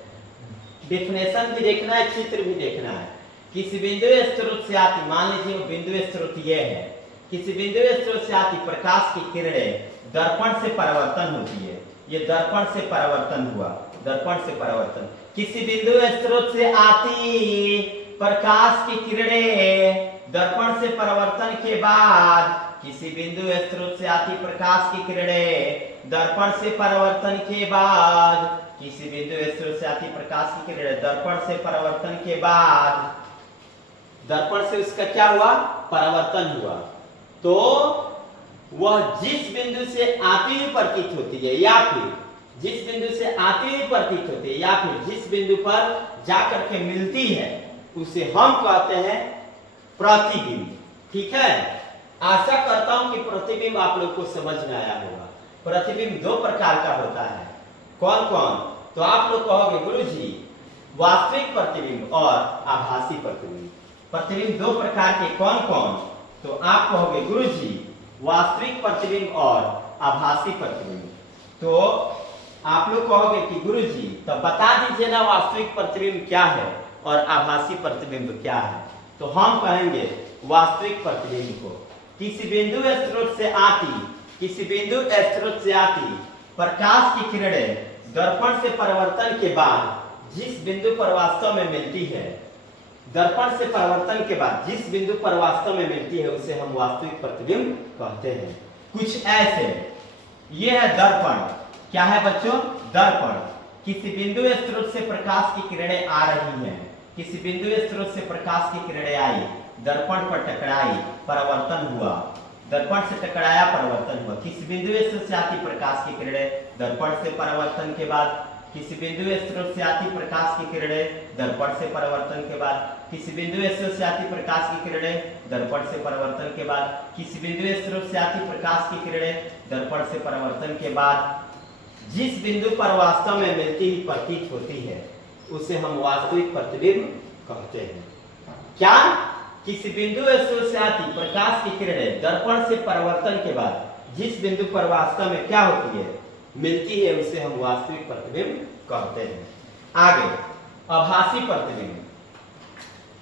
डिफिनेशन भी देखना है, चित्र भी देखना है। किसी बिंदु स्रोत से आती, मान लीजिए वो बिंदु स्रोत ये है, किसी बिंदु स्रोत से आती प्रकाश की किरणें दर्पण से परावर्तन होती है। ये दर्पण से परावर्तन हुआ, दर्पण से परावर्तन। किसी बिंदु स्रोत से आती प्रकाश की किरणें दर्पण से परावर्तन के बाद, किसी बिंदु स्रोत से आती प्रकाश की किरणें दर्पण से परावर्तन के बाद, किसी बिंदु स्रोत से आती प्रकाश की किरणें दर्पण से परावर्तन के बाद, दर्पण से उसका क्या हुआ? परावर्तन हुआ। तो वह जिस बिंदु से आती हुई प्रतीत होती है, या फिर जिस बिंदु से आती हुई प्रतीत होती है, या फिर जिस बिंदु पर जाकर के मिलती है, उसे हम कहते हैं प्रतिबिंब। ठीक है, आशा करता हूं कि प्रतिबिंब आप लोग को समझ में आया होगा। प्रतिबिंब दो प्रकार का होता है। कौन कौन? तो आप लोग कहोगे गुरुजी वास्तविक प्रतिबिंब और आभासी प्रतिबिंब। प्रतिबिंब दो प्रकार के कौन कौन? तो आप कहोगे गुरुजी वास्तविक प्रतिबिंब और आभासी प्रतिबिंब। तो आप लोग कहोगे कि गुरुजी तो बता दीजिए ना वास्तविक प्रतिबिंब क्या है और आभासी प्रतिबिंब क्या है। तो हम कहेंगे वास्तविक प्रतिबिंब को किसी बिंदु स्रोत से आती प्रकाश की किरणें दर्पण से परावर्तन के बाद जिस बिंदु पर वास्तव में मिलती है, दर्पण से परावर्तन के बाद जिस बिंदु पर वास्तव में मिलती है, उसे हम वास्तविक प्रतिबिंब कहते हैं। कुछ ऐसे, ये है दर्पण। क्या है बच्चों? दर्पण। किसी बिंदु स्रोत से प्रकाश की किरणें आ रही हैं, किसी बिंदु स्रोत से प्रकाश की किरणें आई, दर्पण पर टकराई, परावर्तन हुआ, दर्पण से टकराया, परावर्तन हुआ। किसी बिंदु स्रोत से आती प्रकाश की किरणें दर्पण से परावर्तन के बाद किसी बिंदु स्रोत से आती प्रकाश की किरणें दर्पण से परावर्तन के बाद, किसी बिंदु स्रोत से आती प्रकाश की किरणें दर्पण से परावर्तन के बाद, किसी बिंदु स्रोत से आती प्रकाश की किरणें दर्पण से परावर्तन के बाद जिस बिंदु पर वास्तव में मिलती हुई प्रतीत होती है उसे हम वास्तविक प्रतिबिंब कहते हैं। क्या? किसी बिंदु स्रोत से आती प्रकाश की किरणें दर्पण से परावर्तन के बाद जिस बिंदु पर वास्तव में क्या होती है, मिलती है, उसे हम वास्तविक प्रतिबिंब कहते हैं। आगे आभासी प्रतिबिंब।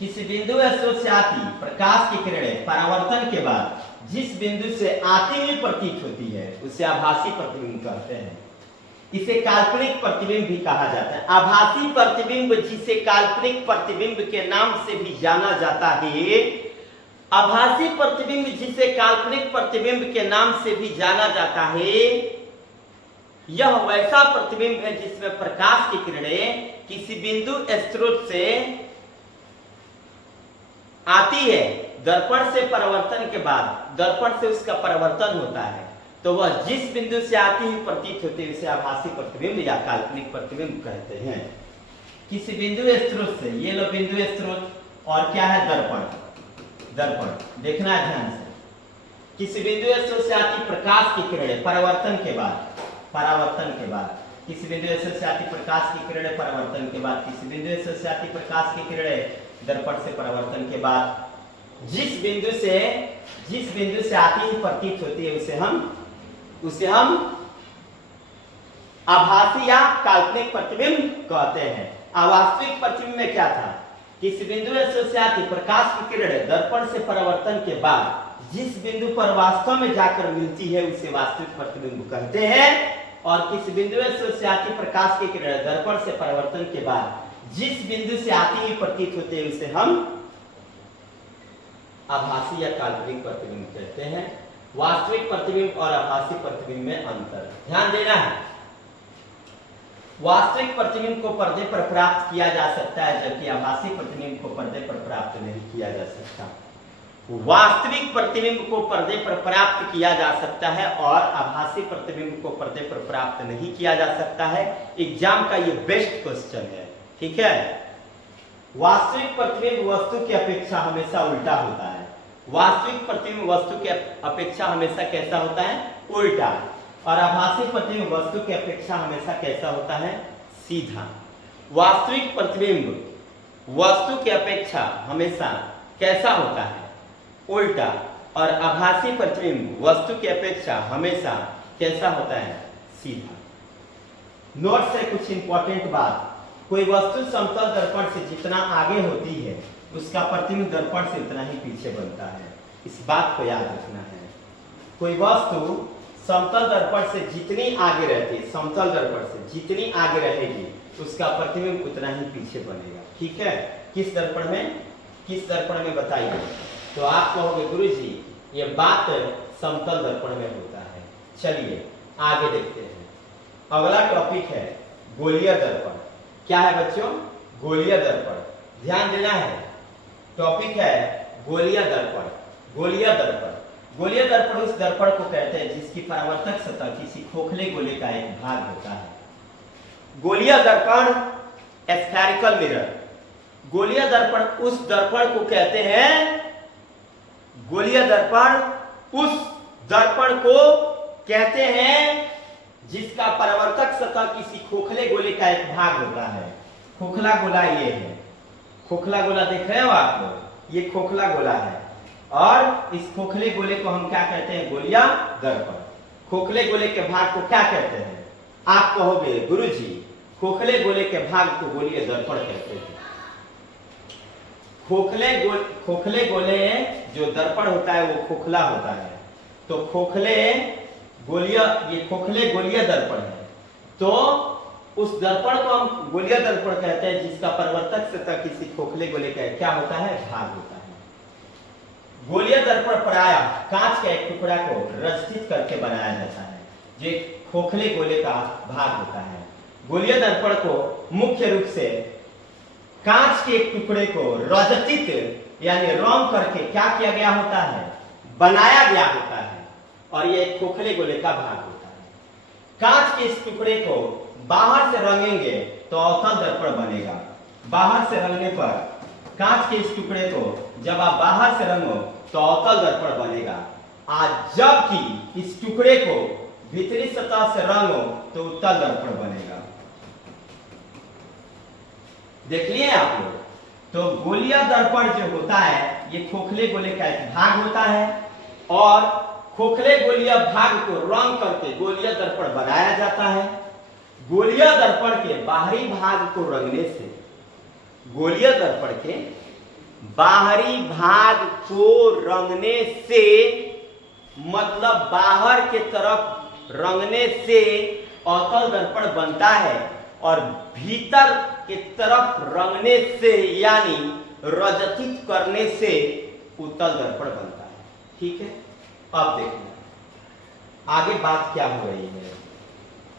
किसी बिंदु स्रोत से आती प्रकाश की किरणें परावर्तन के बाद जिस बिंदु से आती हुई प्रतीत होती है उसे आभासी प्रतिबिंब कहते हैं। इसे काल्पनिक प्रतिबिंब भी कहा जाता है। आभासी प्रतिबिंब जिसे काल्पनिक प्रतिबिंब के नाम से भी जाना जाता है, आभासी प्रतिबिंब जिसे काल्पनिक प्रतिबिंब के नाम से भी जाना जाता है, यह वैसा प्रतिबिंब है जिसमें प्रकाश की किरणें किसी बिंदु स्रोत से आती है, दर्पण से परावर्तन के बाद दर्पण से उसका परावर्तन होता है, तो वह जिस बिंदु से आती हुई प्रतीत होती है उसे आभासी प्रतिबिंब या काल्पनिक प्रतिबिंब कहते हैं। किसी बिंदु स्रोत से, ये लो बिंदु स्रोत और क्या है दर्पण, दर्पण देखना है ध्यान से। किसी बिंदु स्रोत से आती प्रकाश की किरणें परावर्तन के बाद किसी बिंदु स्रोत से आती प्रकाश की किरणें परावर्तन के बाद, किसी बिंदु स्रोत से आती प्रकाश की किरणें दर्पण से परावर्तन के बाद जिस बिंदु से आती हुई प्रतीत होती है उसे हम आभासी या काल्पनिक प्रतिबिंब कहते हैं। अवास्तविक प्रतिबिंब में क्या था? किसी बिंदु स्रोत से आती प्रकाश की किरणें दर्पण से परावर्तन के बाद जिस बिंदु पर वास्तव में जाकर मिलती है उसे वास्तविक प्रतिबिंब कहते हैं। और किसी बिंदु स्रोत से आती प्रकाश की किरणें दर्पण से परावर्तन के बाद जिस बिंदु से आती हुई प्रतीत होती है उसे हम आभासी या काल्पनिक प्रतिबिंब कहते हैं। वास्तविक प्रतिबिंब और आभासी प्रतिबिंब में अंतर ध्यान देना है। वास्तविक प्रतिबिंब को पर्दे पर प्राप्त किया जा सकता है जबकि आभासी प्रतिबिंब को पर्दे पर प्राप्त नहीं किया जा सकता। वास्तविक प्रतिबिंब को पर्दे पर प्राप्त किया जा सकता है और आभासी प्रतिबिंब को पर्दे पर प्राप्त नहीं किया जा सकता है। एग्जाम का ये बेस्ट क्वेश्चन है, ठीक है। वास्तविक प्रतिबिंब वस्तु की अपेक्षा हमेशा उल्टा होता है। वास्तविक प्रतिबिंब वस्तु की अपेक्षा हमेशा कैसा होता है? उल्टा। और आभासी प्रतिबिंब वस्तु की अपेक्षा हमेशा कैसा होता है? सीधा। वास्तविक प्रतिबिंब वस्तु की अपेक्षा हमेशा कैसा होता है? उल्टा। और आभासी प्रतिबिंब वस्तु की अपेक्षा हमेशा कैसा होता है? सीधा। नोट से कुछ इंपॉर्टेंट बात, कोई वस्तु समतल दर्पण से जितना आगे होती है उसका प्रतिबिंब दर्पण से उतना ही पीछे बनता है। इस बात को याद रखना है। कोई वस्तु समतल दर्पण से जितनी आगे रहती है, समतल दर्पण से जितनी आगे रहेगी उसका प्रतिबिंब उतना ही पीछे बनेगा, ठीक है। किस दर्पण में बताइए? तो आप कहोगे गुरुजी ये बात समतल दर्पण में होता है। चलिए आगे देखते हैं। अगला टॉपिक है गोलीय दर्पण। क्या है बच्चों? गोलीय दर्पण। ध्यान देना है, टॉपिक है गोलीय दर्पण। गोलीय दर्पण उस दर्पण को कहते हैं जिसकी परावर्तक सतह किसी खोखले गोले का एक भाग होता है। गोलीय दर्पण स्फेरिकल मिरर। गोलीय दर्पण उस दर्पण को कहते हैं, गोलीय दर्पण उस दर्पण को कहते हैं जिसका परावर्तक सतह किसी खोखले गोले का एक भाग होता है। खोखला गोला ये है, खोखला गोला देख रहे हो आप लोग, ये खोखला गोला है। और इस खोखले गोले को हम क्या कहते हैं? गोलीय दर्पण। खोखले गोले के भाग को क्या कहते हैं? आप कहोगे गुरुजी खोखले गोले के भाग को गोलीय दर्पण कहते हैं। खोखले गोले जो दर्पण होता है वो खोखला होता है, तो खोखले गोलीय दर्पण है। तो उस दर्पण को हम गोलीय दर्पण कहते हैं जिसका परावर्तक सतह किसी खोखले गोले का क्या होता है? भाग होता है। गोलीय दर्पण प्रायः कांच के एक टुकड़ा को रचित करके बनाया जाता है जो खोखले गोले का भाग होता है। गोलीय दर्पण को मुख्य रूप से कांच के एक टुकड़े को रचित यानी रौंग करके क्या किया गया होता है? बनाया गया होता है और यह खोखले गोले का भाग होता है। कांच के इस टुकड़े को बाहर से रंगेंगे तो अवतल दर्पण बनेगा। बाहर से रंगने पर कांच के इस टुकड़े को जब आप बाहर से रंगो तो अवतल दर्पण बनेगा। आज जबकि इस टुकड़े को भीतरी सतह से रंगो तो उत्तल दर्पण बनेगा। देख लिए आप लोग। तो गोलीय दर्पण जो होता है ये खोखले गोले का एक भाग होता है और खोखले गोलीय भाग को रंग करके गोलीय दर्पण बनाया जाता है। गोलीय दर्पण के बाहरी भाग को रंगने से, गोलीय दर्पण के बाहरी भाग को रंगने से मतलब बाहर के तरफ रंगने से अवतल दर्पण बनता है और भीतर के तरफ रंगने से यानी रजतित करने से उत्तल दर्पण बनता है। ठीक है, अब देखना आगे बात क्या हो रही है।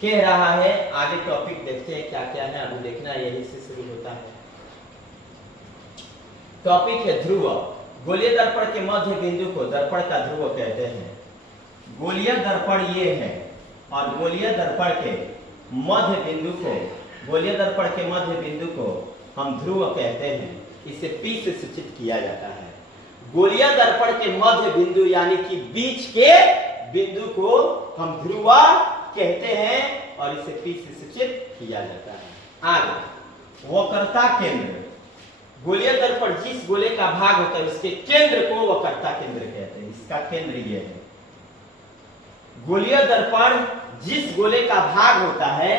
कह रहा है आगे टॉपिक देखते हैं क्या क्या है। अभी देखना यही से शुरू होता है। टॉपिक है ध्रुव। गोलीय दर्पण के मध्य बिंदु को दर्पण का ध्रुव कहते हैं। गोलीय दर्पण ये है और गोलीय दर्पण के मध्य बिंदु को, गोलीय दर्पण के मध्य बिंदु को हम ध्रुव कहते हैं। इसे P से सूचित किया जाता है। गोलीय दर्पण के मध्य बिंदु यानी कि बीच के बिंदु को हम ध्रुव कहते हैं और इसे P से सूचित किया जाता है। आगे वक्रता केंद्र। गोलीय दर्पण जिस गोले का भाग होता है उसके केंद्र को वक्रता केंद्र कहते हैं। इसका केंद्र ये है। गोलीय दर्पण जिस गोले का भाग होता है,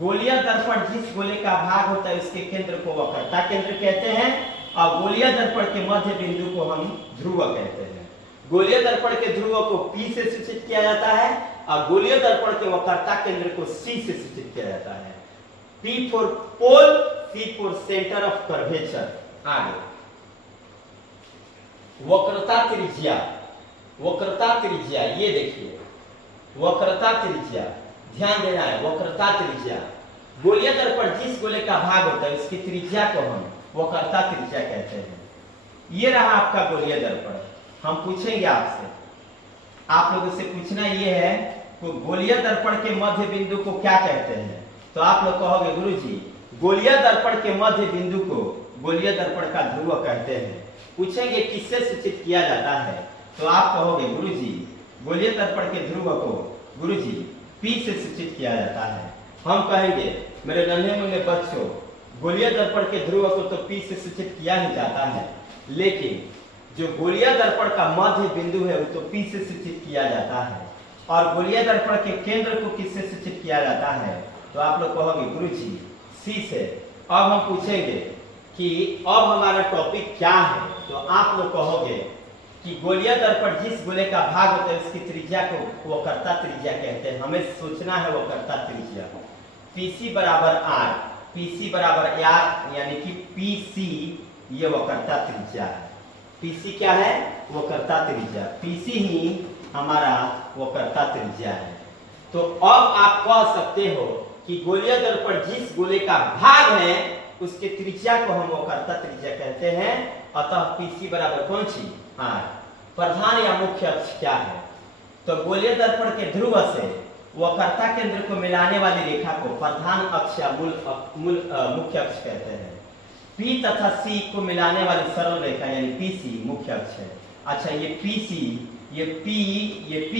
गोलीय दर्पण जिस गोले का भाग होता है उसके केंद्र को वक्रता केंद्र कहते हैं और गोलीय दर्पण के मध्य बिंदु को हम ध्रुव कहते हैं। गोलीय दर्पण के ध्रुव को P से सूचित किया जाता है और गोलीय दर्पण के वक्रता केंद्र को C से सूचित किया जाता है। P for pole, C for centre of curvature. आगे वक्रता त्रिज्या। वक्रता त्रिज्या ये देखिए, वक्रता त्रिज्या ध्यान देना है। वक्रता त्रिज्या गोलीय दर्पण जिस गोले का भाग होता है उसकी त्रिज्या को हम वक्रता त्रिज्या कहते हैं। ये रहा आपका गोलीय दर्पण। हम पूछेंगे आपसे, आप लोगों से पूछना ये है तो गोलीय दर्पण के मध्य बिंदु को क्या कहते हैं? तो आप लोग कहोगे गुरुजी गोलीय दर्पण के मध्य बिंदु को गोलीय दर्पण का ध्रुव कहते हैं। पूछेंगे किससे सूचित किया जाता है? तो आप कहोगे गुरुजी गोलीय दर्पण के ध्रुव को गुरुजी P से सूचित किया जाता है। हम कहेंगे मेरे नन्हे मुन्ने बच्चों, गोलीय दर्पण के ध्रुव को तो P से सूचित किया ही जाता है, लेकिन जो गोलीय दर्पण का मध्य बिंदु है वो तो P से सूचित किया जाता है और गोलीय दर्पण के केंद्र को किससे सूचित किया जाता है? तो आप लोग कहोगे गुरुजी C से। अब हम पूछेंगे कि अब हमारा टॉपिक क्या है? तो आप लोग कहोगे कि गोलीय दर्पण जिस गोले का भाग होता है उसकी त्रिज्या को वक्रता त्रिज्या कहते हैं। हमें सोचना है वक्रता त्रिज्या। PC बराबर R, PC बराबर R यानी कि PC ये वक्रता त्रिज्या है। PC क्या है? वक्रता त्रिज्या। PC ही हमारा वक्रता त्रिज्या है। तो अब आप कह सकते हो कि गोलीय दर्पण जिस गोले का भाग है उसके त्रिज्या को हम वक्रता त्रिज्या कहते हैं। अतः PC बराबर कौन सी? R। प्रधान या मुख्य अक्ष क्या है? तो गोलीय दर्पण के ध्रुव से वक्रता केंद्र को मिलाने वाली रेखा को प्रधान अक्ष या मुख्य अक्ष कहते हैं। P तथा C को मिलाने वाली सरल रेखा यानी PC मुख्य अक्ष है। अच्छा ये PC, ये P, ये P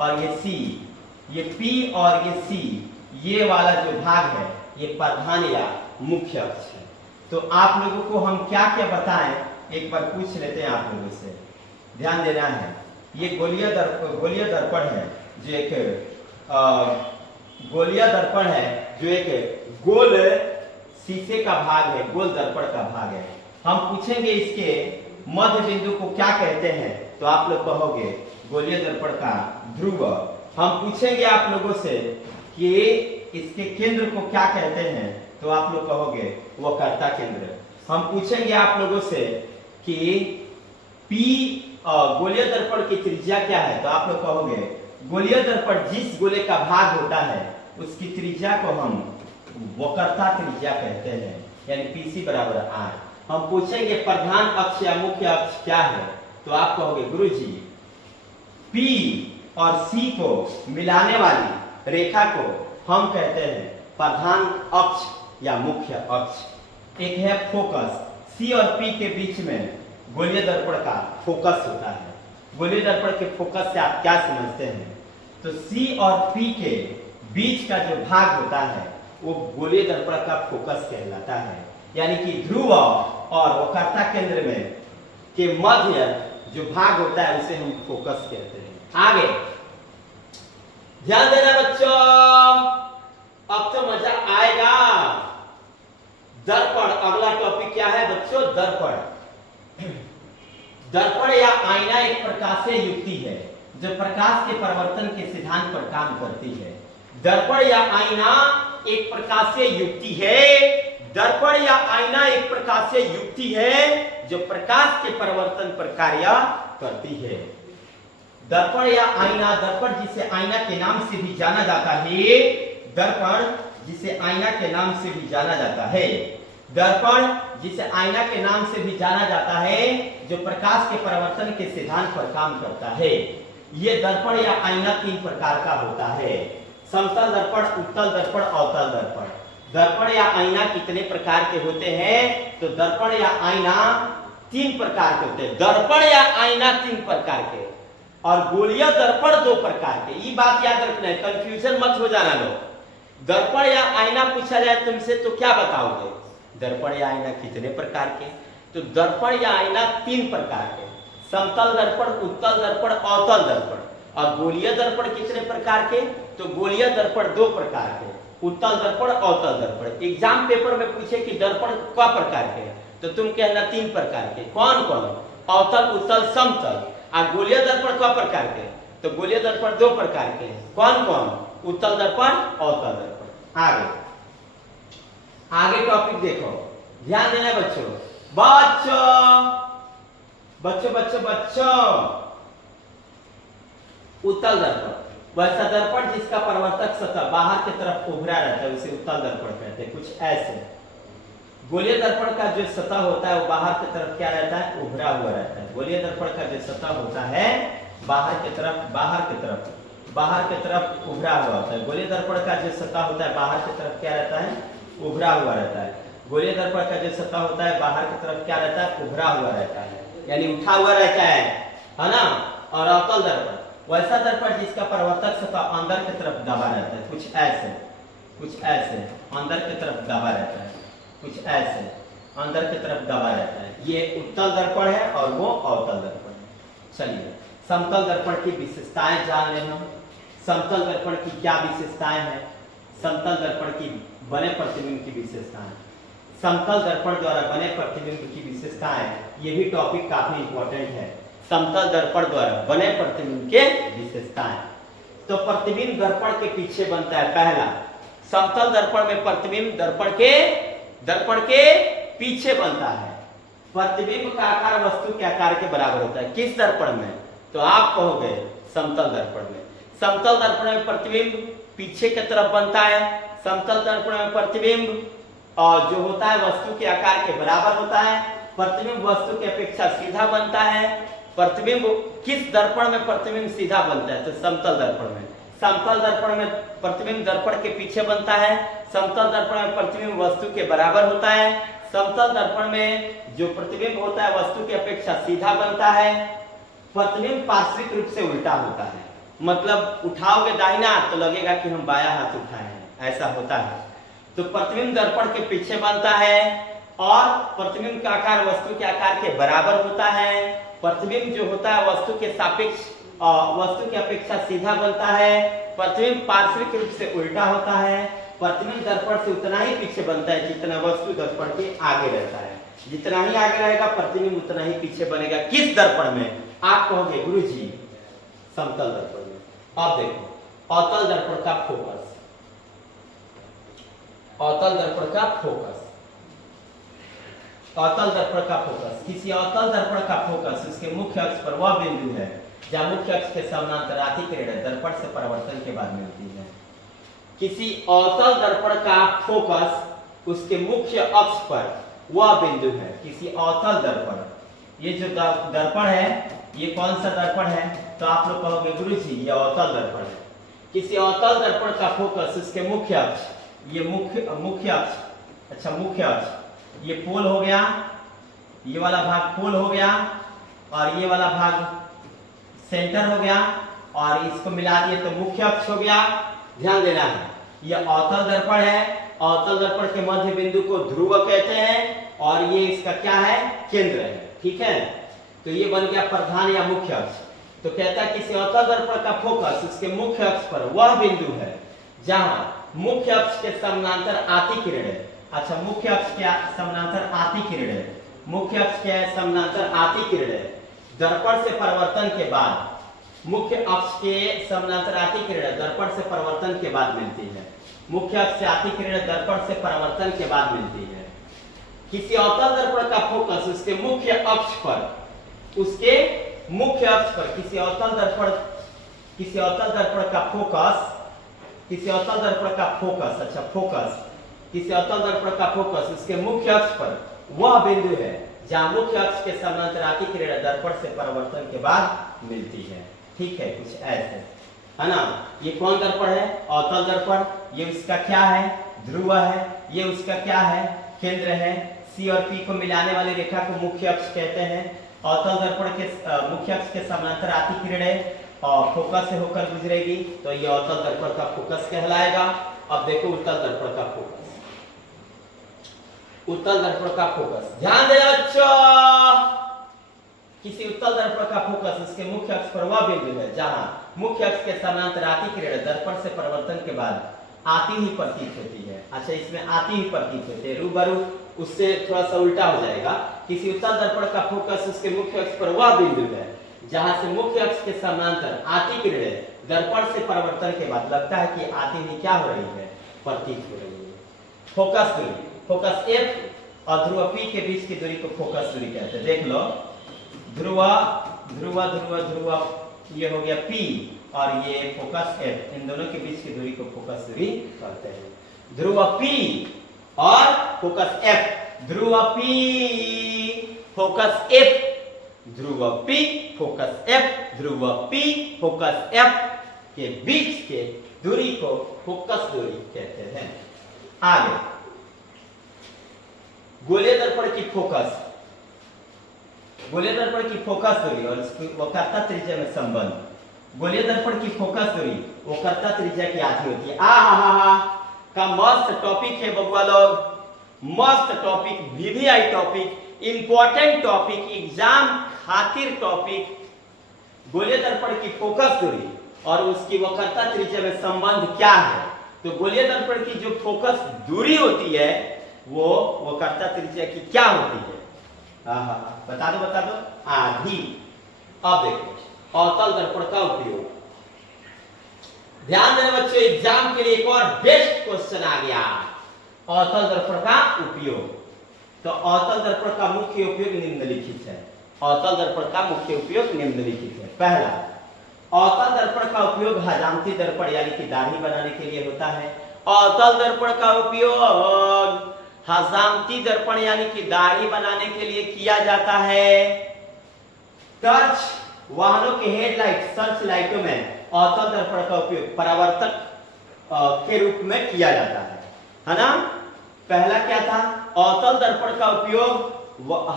और ये C, ये P और ये C, ये वाला जो भाग है ये प्रधान या मुख्य अक्ष है। तो आप लोगों को हम क्या क्या बताएं एक बार पूछ लेते हैं आप लोगों से। ध्यान देना है। ये गोलीय दर्पण है जो एक गोलीय दर्पण है जो एक गोल शीशे का भाग है, गोल दर्पण का भाग है। हम पूछेंगे इसके मध्य बिंदु को क्या कहते हैं? तो आप लोग कहोगे गोलीय दर्पण का ध्रुव। हम पूछेंगे आप लोगों से कि इसके केंद्र को क्या कहते हैं? तो आप लोग कहोगे वक्रता केंद्र। हम पूछेंगे आप लोगों से कि P गोलीय दर्पण की त्रिज्या क्या है? तो आप लोग कहोगे गोलीय दर्पण जिस गोले का भाग होता है उसकी त्रिज्या को हम वक्रता त्रिज्या कहते हैं यानी PC बराबर R। हम पूछेंगे प्रधान अक्ष या मुख्य अक्ष क्या है? तो आप कहोगे गुरुजी P और C को मिलाने वाली रेखा को हम कहते हैं प्रधान अक्ष या मुख्य अक्ष। एक है फोकस, सी और पी के बीच में गोलीय दर्पण का फोकस होता है। गोलीय दर्पण के फोकस से आप क्या समझते हैं? तो सी और पी के बीच का जो भाग होता है वो गोलीय दर्पण का फोकस कहलाता है। यानी कि ध्रुव और वक्रता केंद्र में के मध्य जो भाग होता है उसे हम फोकस कहते हैं। आगे ध्यान देना बच्चों, अब तो मजा आएगा। दर्पण, अगला टॉपिक क्या है बच्चों? दर्पण। दर्पण या आईना एक प्रकाशीय युक्ति है जो प्रकाश के परिवर्तन के सिद्धांत पर काम करती है। दर्पण या आईना एक प्रकाशीय युक्ति है। दर्पण या आईना एक प्रकाशीय युक्ति है जो प्रकाश के परिवर्तन पर कार्य करती है। दर्पण या आईना, दर्पण जिसे आईना के नाम से भी जाना जाता है, दर्पण जिसे आईना के नाम से भी जाना जाता है, दर्पण जिसे आईना के नाम से भी जाना जाता है जो प्रकाश के परिवर्तन के सिद्धांत पर काम करता है। यह दर्पण या आईना 3 प्रकार का होता है: समतल दर्पण, उत्तल दर्पण, अवतल दर्पण। दर्पण या आईना कितने प्रकार के होते हैं? तो दर्पण या आईना 3 प्रकार के होते हैं। दर्पण या आईना 3 प्रकार के और गोलीय दर्पण 2 प्रकार के। ये बात याद रखना है, कंफ्यूजन मत हो जाना लोग। दर्पण या आईना पूछा जाए तुमसे तो क्या बताओगे? दर्पण या आईना कितने प्रकार के? तो दर्पण या आईना 3 प्रकार के: समतल दर्पण, उत्तल दर्पण, अवतल दर्पण। और गोलीय दर्पण कितने प्रकार के? तो गोलीय दर्पण 2 प्रकार के: उत्तल दर्पण, अवतल दर्पण। एग्जाम पेपर में पूछे कि दर्पण क्या प्रकार के, तो तुम कहना 3 प्रकार के। कौन कौन? अवतल, उत्तल, समतल। और गोलीय दर्पण क्या प्रकार के? तो गोलीय दर्पण 2 प्रकार के। कौन कौन? उत्तल दर्पण, अवतल दर्पण। आगे टॉपिक देखो, ध्यान देना बच्चों। बच्चों उत्तल दर्पण वैसा दर्पण जिसका परावर्तक सतह बाहर की तरफ उभरा रहता है उसे उत्तल दर्पण कहते हैं, कुछ ऐसे। गोलीय दर्पण का जो सतह होता है वो बाहर की तरफ क्या रहता है? उभरा हुआ रहता है। गोलीय दर्पण का जो सतह होता है बाहर की तरफ उभरा हुआ होता है। गोलीय दर्पण का जो सतह होता है बाहर की तरफ क्या रहता है? उभरा हुआ रहता है। गोलीय दर्पण का जो सतह होता है बाहर की तरफ क्या रहता है? उभरा हुआ रहता है, यानी उठा हुआ रहता है ना। और अवतल दर्पण वैसा दर्पण जिसका परावर्तक सतह अंदर की तरफ दबा रहता है, कुछ ऐसे अंदर की तरफ दबा रहता है, कुछ ऐसे अंदर की तरफ दबा रहता है। ये उत्तल दर्पण है और वो अवतल दर्पण है। चलिए समतल दर्पण की विशेषताएं जान लेना। समतल दर्पण की क्या विशेषताएं हैं? समतल दर्पण की बने प्रतिबिंब की विशेषताएं, समतल दर्पण द्वारा बने प्रतिबिंब की विशेषताएं, ये भी टॉपिक काफी इंपॉर्टेंट है। समतल दर्पण द्वारा बने प्रतिबिंब के विशेषताएं। तो प्रतिबिंब दर्पण के पीछे बनता है। पहला, समतल दर्पण में प्रतिबिंब दर्पण के पीछे बनता है। प्रतिबिंब का आकार वस्तु के आकार के बराबर होता है। किस दर्पण में? तो आप कहोगे समतल दर्पण में। समतल दर्पण में प्रतिबिंब पीछे की तरफ बनता है। समतल दर्पण में प्रतिबिंब और जो होता है वस्तु के आकार के बराबर होता है। प्रतिबिंब वस्तु की अपेक्षा सीधा बनता है। प्रतिबिंब किस दर्पण में प्रतिबिंब सीधा बनता है? तो समतल दर्पण में। समतल दर्पण में प्रतिबिंब दर्पण के पीछे बनता है। समतल दर्पण में प्रतिबिंब वस्तु के बराबर होता है। समतल दर्पण में जो प्रतिबिंब होता है वस्तु की अपेक्षा सीधा बनता है। प्रतिबिंब पार्श्विक रूप से उल्टा होता है, मतलब उठाओगे दाहिना तो लगेगा कि हम बायां हाथ उठाए हैं, ऐसा होता है। तो प्रतिबिंब दर्पण के पीछे बनता है और प्रतिबिंब का आकार वस्तु के आकार के बराबर होता है। प्रतिबिंब जो होता है वस्तु के सापेक्ष वस्तु की अपेक्षा सीधा बनता है। प्रतिबिंब पार्श्विक रूप से उल्टा होता है। प्रतिबिंब दर्पण से उतना ही पीछे बनता है जितना वस्तु दर्पण के आगे रहता है। जितना ही आगे रहेगा प्रतिबिंब उतना ही पीछे बनेगा। किस दर्पण में? आप कहोगे गुरुजी समतल दर्पण में। अब देखो अवतल दर्पण का फोकस। अवतल दर्पण का फोकस, अवतल दर्पण का फोकस। किसी अवतल दर्पण का फोकस उसके मुख्य अक्ष पर वह बिंदु है जहां मुख्य अक्ष के समानांतर अतिकिरण दर्पण से परावर्तन के बाद मिलती है। किसी अवतल दर्पण का फोकस उसके मुख्य अक्ष पर वह बिंदु है। किसी अवतल दर्पण, ये जो दर्पण है ये कौन सा दर्पण है? तो आप लोग कहोगे गुरुजी ये अवतल दर्पण है। किसी अवतल दर्पण का फोकस इसके मुख्य अक्ष, ये मुख्य अक्ष, अच्छा मुख्य अक्ष, ये पोल हो गया, ये वाला भाग पोल हो गया और ये वाला भाग सेंटर हो गया और इसको मिला दिए तो मुख्य अक्ष हो गया। ध्यान देना है, ये अवतल दर्पण है, अवतल दर्पण के मध्य बिंदु को ध्रुव कहते हैं और ये इसका क्या है, केंद्र है। ठीक है, तो ये बन गया प्रधान या मुख्य अक्ष। तो कहता है किसी अवतल दर्पण का फोकस उसके मुख्य अक्ष पर वह बिंदु है जहां मुख्य अक्ष के समानांतर आती किरण है। अच्छा, मुख्य अक्ष के समानांतर आती किरण है, मुख्य अक्ष के समानांतर आती किरण है, दर्पण से परिवर्तन के बाद, मुख्य अक्ष के समानांतर आती किरण दर्पण से परिवर्तन के बाद मिलती है, मुख्य अक्ष से आती किरण दर्पण से परिवर्तन के बाद मिलती है। किसी अवतल दर्पण का फोकस उसके मुख्य अक्ष पर, उसके मुख्य अक्ष पर, किसी अवतल दर्पण का फोकस, किसी अवतल दर्पण का फोकस, अच्छा फोकस, किसी अवतल दर्पण का फोकस उसके मुख्य अक्ष पर वह बिंदु है जहां मुख्य अक्ष के समानांतर आती किरण दर्पण से परिवर्तन के बाद मिलती है। ठीक है, कुछ ऐसे है ना। ये कौन दर्पण है, अवतल दर्पण, ये उसका क्या है, ध्रुव है, ये उसका क्या है, केंद्र है। सी और पी को मिलाने वाली रेखा को मुख्य अक्ष कहते हैं। अवतल दर्पण के मुख्य अक्ष के समानांतर आती किरणें और फोकस से होकर गुजरेगी तो ये अवतल दर्पण का फोकस कहलाएगा। अब देखो उत्तल दर्पण का फोकस, उत्तल दर्पण का फोकस, ध्यान देना बच्चों। किसी उत्तल दर्पण का फोकस उसके मुख्य अक्ष पर वह बिंदु है जहां मुख्य अक्ष के समानांतर आती किरण दर्पण से परिवर्तन के बाद आती ही प्रतीत होती है। अच्छा, इसमें आती ही प्रतीत होती है, रूबरू उससे थोड़ा सा उल्टा हो जाएगा। किसी उत्तल दर्पण का फोकस उसके मुख्य अक्ष पर वह बिंदु है जहां से मुख्य अक्ष के समानांतर आती किरणें दर्पण से परिवर्तन के बाद लगता है कि आती हुई क्या हो रही है, प्रतीत हो रही है। फोकस दूरी, फोकस एफ और ध्रुव पी के बीच की दूरी को फोकस दूरी कहते हैं। देख लो, ध्रुव ध्रुव ध्रुव ध्रुव ये हो गया पी और ये फोकस एफ, इन दोनों के बीच की दूरी को फोकस दूरी कहते हैं। ध्रुव पी और फोकस एफ, ध्रुव पी फोकस एफ, ध्रुव पी फोकस एफ, ध्रुव पी फोकस एफ के बीच के दूरी को फोकस दूरी कहते हैं। आगे गोलीय दर्पण की फोकस, गोलीय दर्पण की फोकस दूरी और इसकी वक्रता त्रिज्या में संबंध। गोलीय दर्पण की फोकस दूरी वक्रता त्रिज्या की आधी होती है। हा का मस्त टॉपिक है बबुआ लोग, मस्त topic, VVI topic, important topic, exam खातिर टॉपिक। गोलीय दर्पण की फोकस दूरी और उसकी वक्रता त्रिज्या में संबंध क्या है। तो गोलीय दर्पण की जो फोकस दूरी होती है वो वक्रता त्रिज्या की क्या होती है, बता दो, आधी। अब देखो अवतल दर्पण का उपयोग, ध्यान देना बच्चों, एग्जाम के लिए एक और बेस्ट क्वेश्चन आ गया, अवतल दर्पण का उपयोग। तो अवतल दर्पण का मुख्य उपयोग निम्नलिखित है। अवतल दर्पण का मुख्य उपयोग निम्नलिखित है। पहला, अवतल दर्पण का उपयोग हजामती दर्पण यानी कि दाढ़ी बनाने के लिए होता है। अवतल दर्पण का उपयोग हजामती दर्पण यानी कि दाढ़ी बनाने के लिए किया जाता है। टॉर्च, वाहनों के हेडलाइट, सर्च लाइटों में अवतल दर्पण का उपयोग परावर्तक के रूप में किया जाता है ना। पहला क्या था, अवतल दर्पण का उपयोग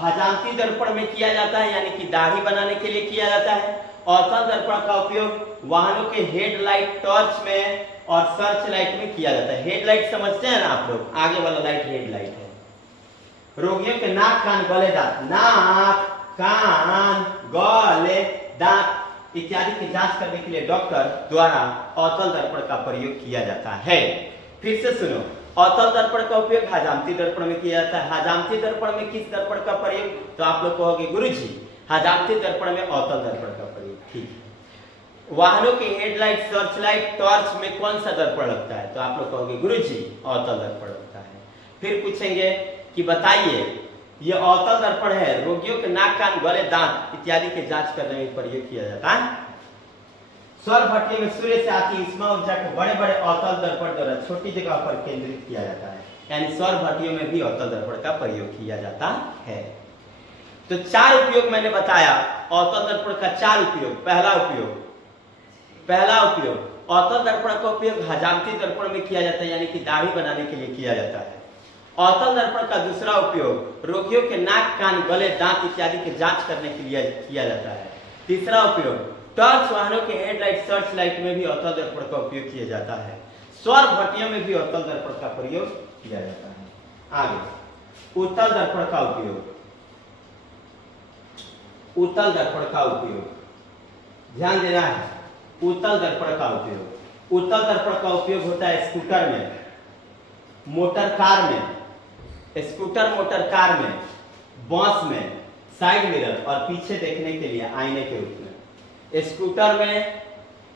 हजामती दर्पण में किया जाता है यानी कि दाढ़ी बनाने के लिए किया जाता है। अवतल दर्पण का उपयोग वाहनों के हेडलाइट, टॉर्च में और सर्च लाइट में किया जाता है। हेडलाइट समझते हैं ना आप लोग, आगे वाला लाइट हेडलाइट है। रोगियों के नाक, कान, गले, दांत, नाक, कान, गले, दांत इत्यादि की जांच करने के लिए डॉक्टर द्वारा अवतल दर्पण का प्रयोग किया जाता है। फिर से सुनो, अवतल दर्पण का उपयोग हजामती दर्पण में किया जाता है। हजामती दर्पण में किस दर्पण का प्रयोग, तो आप लोग कहोगे गुरुजी हजामती दर्पण में अवतल दर्पण का प्रयोग, ठीक है। वाहनों के हेडलाइट, सर्च लाइट, टॉर्च में कौन सा दर्पण लगता है, तो आप लोग कहोगे गुरुजी अवतल दर्पण लगता है। फिर पूछेंगे कि बताइए ये अवतल दर्पण है, रोगियों के नाक, कान, गले, दांत इत्यादि के जांच करने में प्रयोग किया जाता है। सौर भट्टी में सूर्य से आती ऊष्मा ऊर्जा को बड़े बड़े अवतल दर्पण द्वारा छोटी जगह पर केंद्रित किया जाता है, यानी सौर भट्टियों में भी अवतल दर्पण का प्रयोग किया जाता है। तो चार उपयोग मैंने बताया अवतल दर्पण का, चार उपयोग। पहला उपयोग अवतल दर्पण का उपयोग हजामती दर्पण में किया जाता है, यानी कि दाढ़ी बनाने के लिए किया जाता है। अवतल दर्पण का दूसरा उपयोग रोगियों के नाक, कान, गले, दांत इत्यादि की जांच करने के लिए किया जाता है। तीसरा उपयोग टॉर्च वाहनों के हेडलाइट, सर्च लाइट में भी अवतल दर्पण का उपयोग किया जाता है। सौर भट्टियों में भी अवतल दर्पण का प्रयोग किया जाता है। आगे उत्तल दर्पण का उपयोग। उत्तल दर्पण का उपयोग ध्यान देना है। उत्तल दर्पण का उपयोग, उत्तल दर्पण का उपयोग होता है स्कूटर में, मोटर कार में, स्कूटर मोटर कार में, बस में, साइड मिरर और पीछे देखने के लिए आईने के रूप में। स्कूटर में,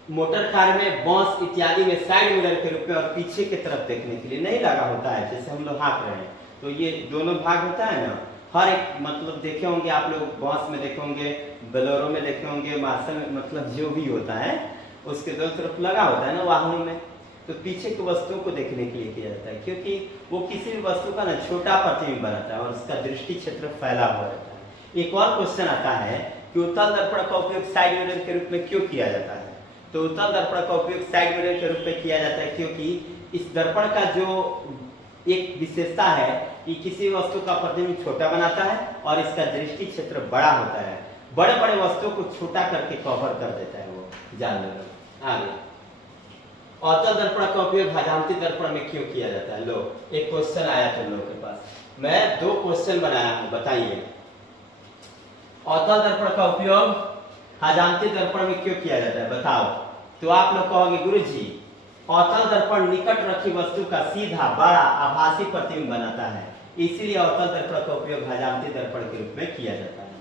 मोटर कार में, बस इत्यादि में साइड मिरर के रूप में और पीछे की तरफ देखने के लिए नहीं लगा होता है। जैसे हम लोग हाँक रहे हैं तो ये दोनों भाग होता है ना, हर एक मतलब देखे होंगे आप लोग, बस में देखे होंगे, बोलेरो में देखे होंगे, मार्शल में, मतलब जो भी होता है उसके दोनों तरफ लगा होता है ना वाहनों में। तो पीछे की वस्तुओं को देखने के लिए किया जाता है, क्योंकि वो किसी भी वस्तु का ना छोटा प्रतिबिंब बनाता है और उसका दृष्टि क्षेत्र फैला हुआ रहता है। एक और क्वेश्चन आता है कि उत्तल दर्पण का उपयोग साइड मिरर के रूप में क्यों किया जाता है। तो उत्तल दर्पण का उपयोग साइड मिरर के रूप में किया जाता है क्योंकि इस दर्पण का जो एक विशेषता है कि किसी वस्तु का प्रतिबिंब छोटा बनाता है और इसका दृष्टि क्षेत्र बड़ा होता है। बड़े बड़े वस्तुओं को छोटा करके कवर कर देता है वो, जान लो। आगे अवतल दर्पण का उपयोग हजामती दर्पण में क्यों किया जाता है। लो एक क्वेश्चन आया तुम लोगों के पास, मैं 2 क्वेश्चन बनाया हूं, बताइए अवतल दर्पण का उपयोग हजामती दर्पण में क्यों किया जाता है, बताओ। तो आप लोग कहोगे गुरुजी अवतल दर्पण निकट रखी वस्तु का सीधा, बड़ा, आभासी प्रतिबिंब बनाता है, इसीलिए अवतल दर्पण का उपयोग हजामती दर्पण के रूप में किया जाता है।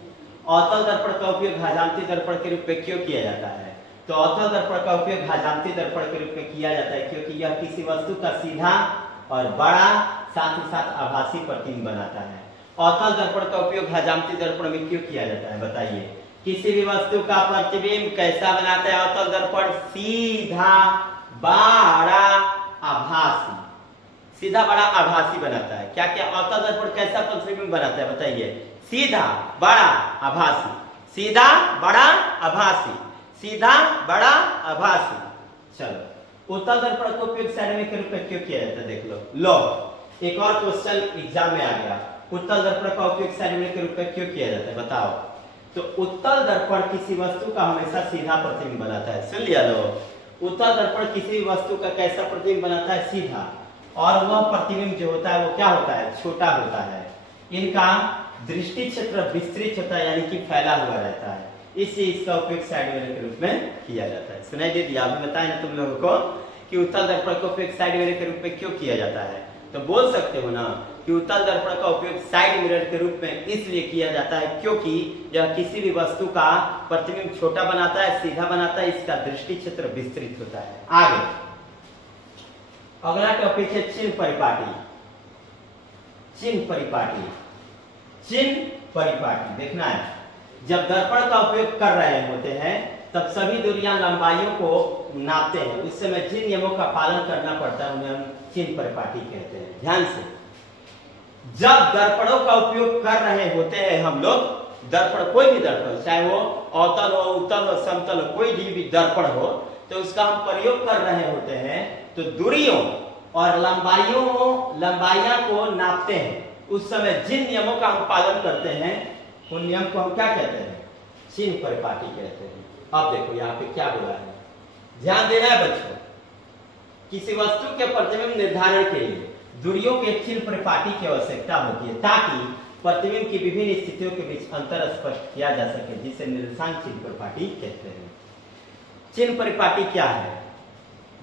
अवतल दर्पण का उपयोग हजामती दर्पण के रूप में क्यों किया जाता है। तो अवतल दर्पण का उपयोग हजामती दर्पण के रूप में किया जाता है क्योंकि यह किसी वस्तु का सीधा और बड़ा, साथ ही साथ आभासी प्रतिबिंब बनाता है। अवतल दर्पण का उपयोग हजामती दर्पण में क्यों किया जाता है, बताइए। किसी भी वस्तु का प्रतिबिंब कैसा बनाता है अवतल दर्पण, सीधा, बड़ा, आभासी। सीधा, बड़ा, आभासी बनाता है। क्या क्या अवतल दर्पण कैसा प्रतिबिंब बनाता है, बताइए। सीधा, बड़ा, आभासी, सीधा, बड़ा, आभासी, सीधा, बड़ा, आभासी। चलो उत्तल दर्पण का उपयोग साइड में के रूप में क्यों किया जाता है, देख लो। लो एक और क्वेश्चन एग्जाम में आ गया, उत्तल दर्पण का उपयोग साइड में के रूप में क्यों किया जाता है, बताओ। तो उत्तल दर्पण किसी वस्तु का हमेशा सीधा प्रतिबिंब बनाता है, सुन लिया लो। उत्तल दर्पण किसी वस्तु का कैसा प्रतिबिंब बनाता है, सीधा, और वह प्रतिबिंब जो होता है वो क्या होता है, छोटा होता है। इनका दृष्टि क्षेत्र विस्तृत होता है, यानी कि फैला हुआ रहता है, इसलिए इसका उपयोग साइड मिरर के रूप में किया जाता है। सुनाई दे दिया, अभी बताया ना तुम लोगों को कि उत्तल दर्पण का उपयोग साइड मिरर के रूप में क्यों किया जाता है। तो बोल सकते हो ना कि उत्तल दर्पण का उपयोग साइड मिरर के रूप में इसलिए किया जाता है क्योंकि यह किसी भी वस्तु का प्रतिबिंब छोटा बनाता है, सीधा बनाता है, इसका दृष्टि क्षेत्र विस्तृत होता है। आगे अगला टॉपिक है चिन्ह परिपाटी। चिन्ह परिपाटी, चिन्ह परिपाटी देखना है। जब दर्पण का उपयोग कर रहे होते हैं तब सभी दूरियां, लंबाइयों को नापते हैं, उस समय जिन नियमों का पालन करना पड़ता है उन्हें हम चिन्ह परिपाटी कहते हैं। ध्यान से, जब दर्पणों का उपयोग कर रहे होते हैं हम लोग, दर्पण कोई भी दर्पण, चाहे वो अवतल हो, उत्तल हो, समतल हो, कोई भी दर्पण हो, तो उसका हम प्रयोग कर रहे होते हैं तो दूरियों और लंबाइयां को नापते हैं। उस समय जिन नियमों का हम पालन करते हैं उन नियम को हम क्या कहते हैं, चिन्ह परिपाटी कहते हैं। अब देखो यहाँ पे क्या बोला है, ध्यान देना है बच्चों। किसी वस्तु के प्रतिबिंब निर्धारण के लिए दूरियों के चिन्ह परिपाटी की आवश्यकता होती है ताकि प्रतिबिंब की विभिन्न स्थितियों के बीच अंतर स्पष्ट किया जा सके, जिसे निर्देशांक चिन्ह परिपाटी कहते हैं। चिन्ह परिपाटी क्या है,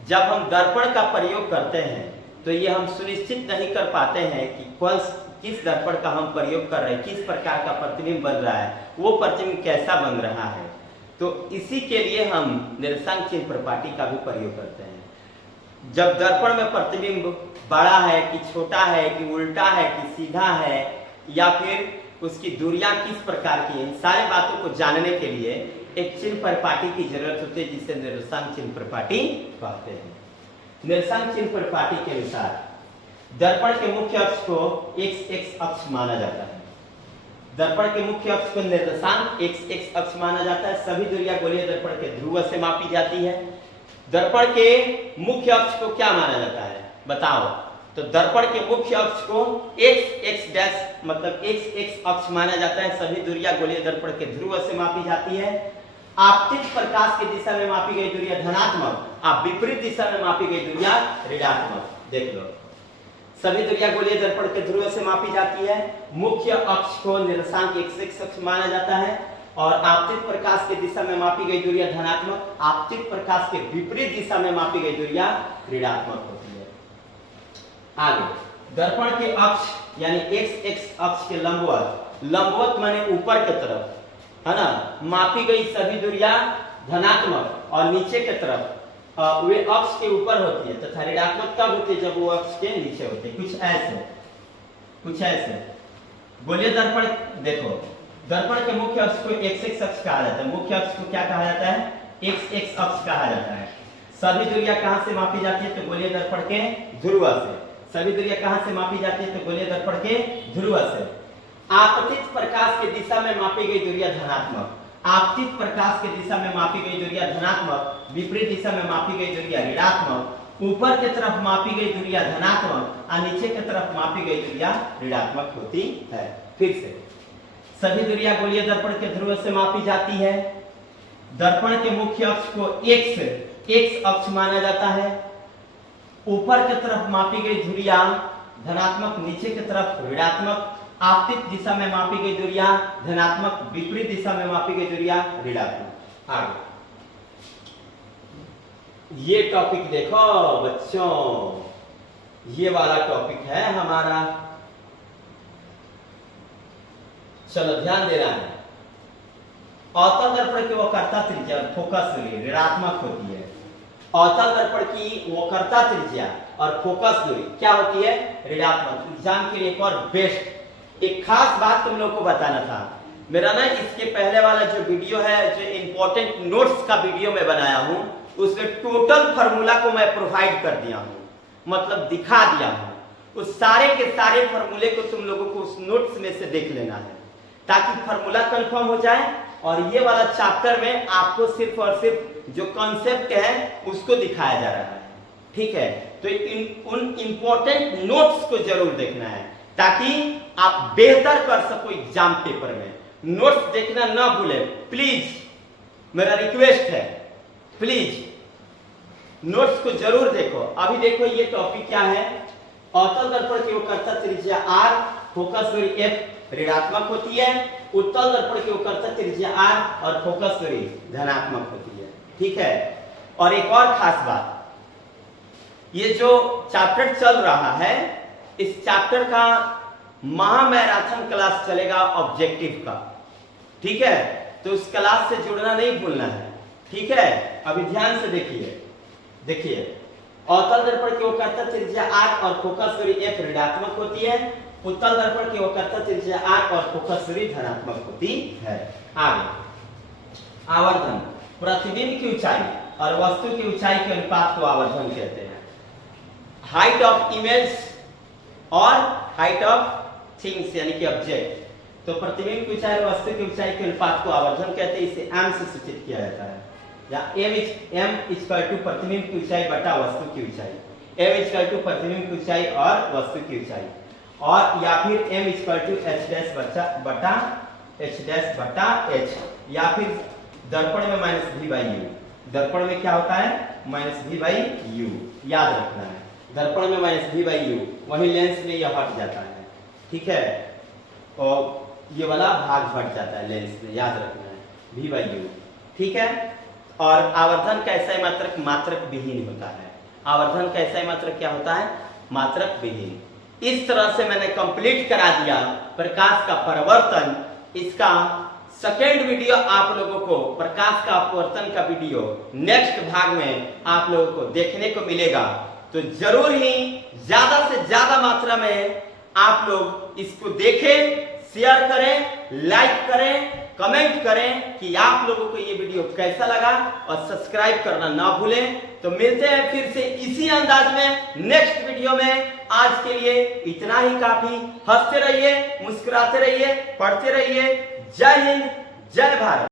जब हम दर्पण का प्रयोग करते हैं तो ये हम सुनिश्चित नहीं कर पाते हैं कि किस दर्पण का हम प्रयोग कर रहे हैं, किस प्रकार का प्रतिबिंब बन रहा है, वो प्रतिबिंब कैसा बन रहा है। तो इसी के लिए हम निर्देशांक चिन्ह परिपाटी का भी प्रयोग करते हैं। जब दर्पण में प्रतिबिंब बड़ा है कि छोटा है कि उल्टा है कि सीधा है या फिर उसकी दूरियां किस प्रकार की हैं, सारे बातों को जानने के लिए एक चिन्ह परिपाटी की जरूरत होती है, जिसे निर्देशांक चिन्ह परिपाटी कहते हैं। निर्देशांक चिन्ह परिपाटी के अनुसार दर्पण के मुख्य अक्ष को x अक्ष माना जाता है। दर्पण के मुख्य अक्ष को निर्देशांक x अक्ष माना जाता है। सभी दूरियां गोलीय दर्पण के ध्रुव से मापी जाती है। दर्पण के मुख्य अक्ष को क्या माना जाता है बताओ। तो दर्पण के मुख्य अक्ष को x डैश मतलब x अक्ष माना जाता है। सभी दूरियां गोलीय दर्पण के ध्रुव से मापी जाती है। आपतित प्रकाश की दिशा में मापी गई दूरियां धनात्मक, आप विपरीत दिशा में मापी गई दूरियां ऋणात्मक। देख लो, सभी दूरियां गोलीय दर्पण के ध्रुव से मापी जाती है। मुख्य अक्ष को निर्देशांक x अक्ष माना जाता है और आपतित प्रकाश की दिशा में मापी गई दूरियां धनात्मक, आपतित प्रकाश के विपरीत दिशा में मापी गई दूरियां ऋणात्मक होती है। आगे, दर्पण के अक्ष यानी x अक्ष के लंबवत माने ऊपर की तरफ है ना, मापी गई सभी दूरियां धनात्मक और नीचे की तरफ वे अक्ष के ऊपर होती है तथा ऋणात्मक कब होती है, जब वो अक्ष के नीचे होते हैं। कुछ ऐसे गोलीय दर्पण देखो, दर्पण के मुख्य अक्ष को x अक्ष कहा जाता है। मुख्य अक्ष को क्या कहा जाता है, x अक्ष कहा जाता है। सभी दूरियां कहां से मापी जाती है, तो गोलीय दर्पण के ध्रुव से। सभी दूरियां कहां से मापी जाती है, तो गोलीय दर्पण के ध्रुव से। आपतित प्रकाश की दिशा में मापी गई दूरियां धनात्मक, आपतित प्रकाश की दिशा में मापी गई दूरियां धनात्मक, विपरीत दिशा में मापी गई दूरियां ऋणात्मक, ऊपर की तरफ मापी गई दूरियां धनात्मक और नीचे की तरफ मापी गई दूरियां ऋणात्मक होती है। फिर से सभी दूरियां गोलीय दर्पण के ध्रुव से मापी जाती है। दर्पण के मुख्य अक्ष को x अक्ष माना जाता है। ऊपर की तरफ मापी गई दूरियां धनात्मक, नीचे की तरफ ऋणात्मक, आपतित दिशा में मापी गई दूरियां धनात्मक, विपरीत दिशा में मापी गई दूरियां ऋणात्मक। आगे ये टॉपिक देखो बच्चों, ये वाला टॉपिक है हमारा, चलो ध्यान देना है। अवतल दर्पण की वक्रता त्रिज्या फोकस दूरी ऋणात्मक होती है। अवतल दर्पण की वक्रता त्रिज्या और फोकस दूरी क्या होती है, ऋणात्मक। एग्जाम के लिए एक और बेस्ट एक खास बात तुम लोग को बताना था। मेरा ना इसके पहले वाला जो वीडियो है, जो इंपॉर्टेंट नोट्स का वीडियो मैं बनाया हूं, उसमें टोटल फार्मूला को मैं प्रोवाइड कर दिया हूं, मतलब दिखा दिया हूं। उस सारे के सारे फार्मूले को तुम लोगों को उस नोट्स में से देख लेना है ताकि फार्मूला कंफर्म हो जाए। और ये वाला चैप्टर में आपको सिर्फ और सिर्फ जो कॉन्सेप्ट है उसको दिखाया जा रहा है, ठीक है। तो उन इंपॉर्टेंट नोट्स को जरूर देखना है ताकि आप बेहतर कर सको एग्जाम पेपर में। नोट्स देखना ना भूलें प्लीज, मेरा रिक्वेस्ट है, प्लीज नोट्स को जरूर देखो। अभी देखो ये टॉपिक क्या है, अवतल दर्पण की वक्रता त्रिज्या r, फोकस दूरी f ऋणात्मक होती है। उत्तल दर्पण की वक्रता त्रिज्या r और फोकस दूरी धनात्मक होती है, ठीक है। और एक और खास बात, ये जो चैप्टर चल रहा है, इस चैप्टर का महामैराथन क्लास चलेगा ऑब्जेक्टिव का, ठीक है। तो उस क्लास से जुड़ना नहीं भूलना है, ठीक है। अभी ध्यान से देखिए अवतल दर्पण की वक्रता त्रिज्या r और फोकस दूरी f ऋणात्मक होती है। उत्तल दर्पण की वक्रता त्रिज्या r और फोकस दूरी धनात्मक होती है। आगे, आवर्धन प्रतिबिंब की ऊंचाई और वस्तु की ऊंचाई के अनुपात को आवर्धन कहते हैं। हाइट ऑफ इमेज और हाइट ऑफ थिंग्स यानी कि ऑब्जेक्ट। तो प्रतिबिंब की ऊंचाई और वस्तु की ऊंचाई के अनुपात को आवर्धन कहते हैं। इसे m से सूचित किया जाता है, या m इक्वल टू प्रतिबिंब की ऊंचाई बटा वस्तु की ऊंचाई, m इक्वल टू प्रतिबिंब की ऊंचाई और वस्तु की ऊंचाई, और या फिर m equal to h dash बटा h, या फिर दर्पण में माइनस v बाई u। दर्पण में क्या होता है, माइनस v बाई u, याद रखना है। दर्पण में माइनस v बाई u, वही लेंस में यह हट जाता है, ठीक है। और ये वाला भाग हट जाता है लेंस में, याद रखना है v बाई u, ठीक है। और आवर्धन का ऐसा मात्रक मात्रक विहीन होता है। आवर्धन का ऐसा मात्रक क्या होता है, मात्रक विहीन। इस तरह से मैंने कंप्लीट करा दिया प्रकाश का परावर्तन। इसका सेकेंड वीडियो आप लोगों को, प्रकाश का अपवर्तन का वीडियो नेक्स्ट भाग में आप लोगों को देखने को मिलेगा। तो जरूर ही ज्यादा से ज्यादा मात्रा में आप लोग इसको देखें, शेयर करें, लाइक करें, कमेंट करें कि आप लोगों को ये वीडियो कैसा लगा, और सब्सक्राइब करना ना भूलें। तो मिलते हैं फिर से इसी अंदाज में नेक्स्ट वीडियो में। आज के लिए इतना ही काफी। हंसते रहिए, मुस्कुराते रहिए, पढ़ते रहिए। जय हिंद, जय भारत।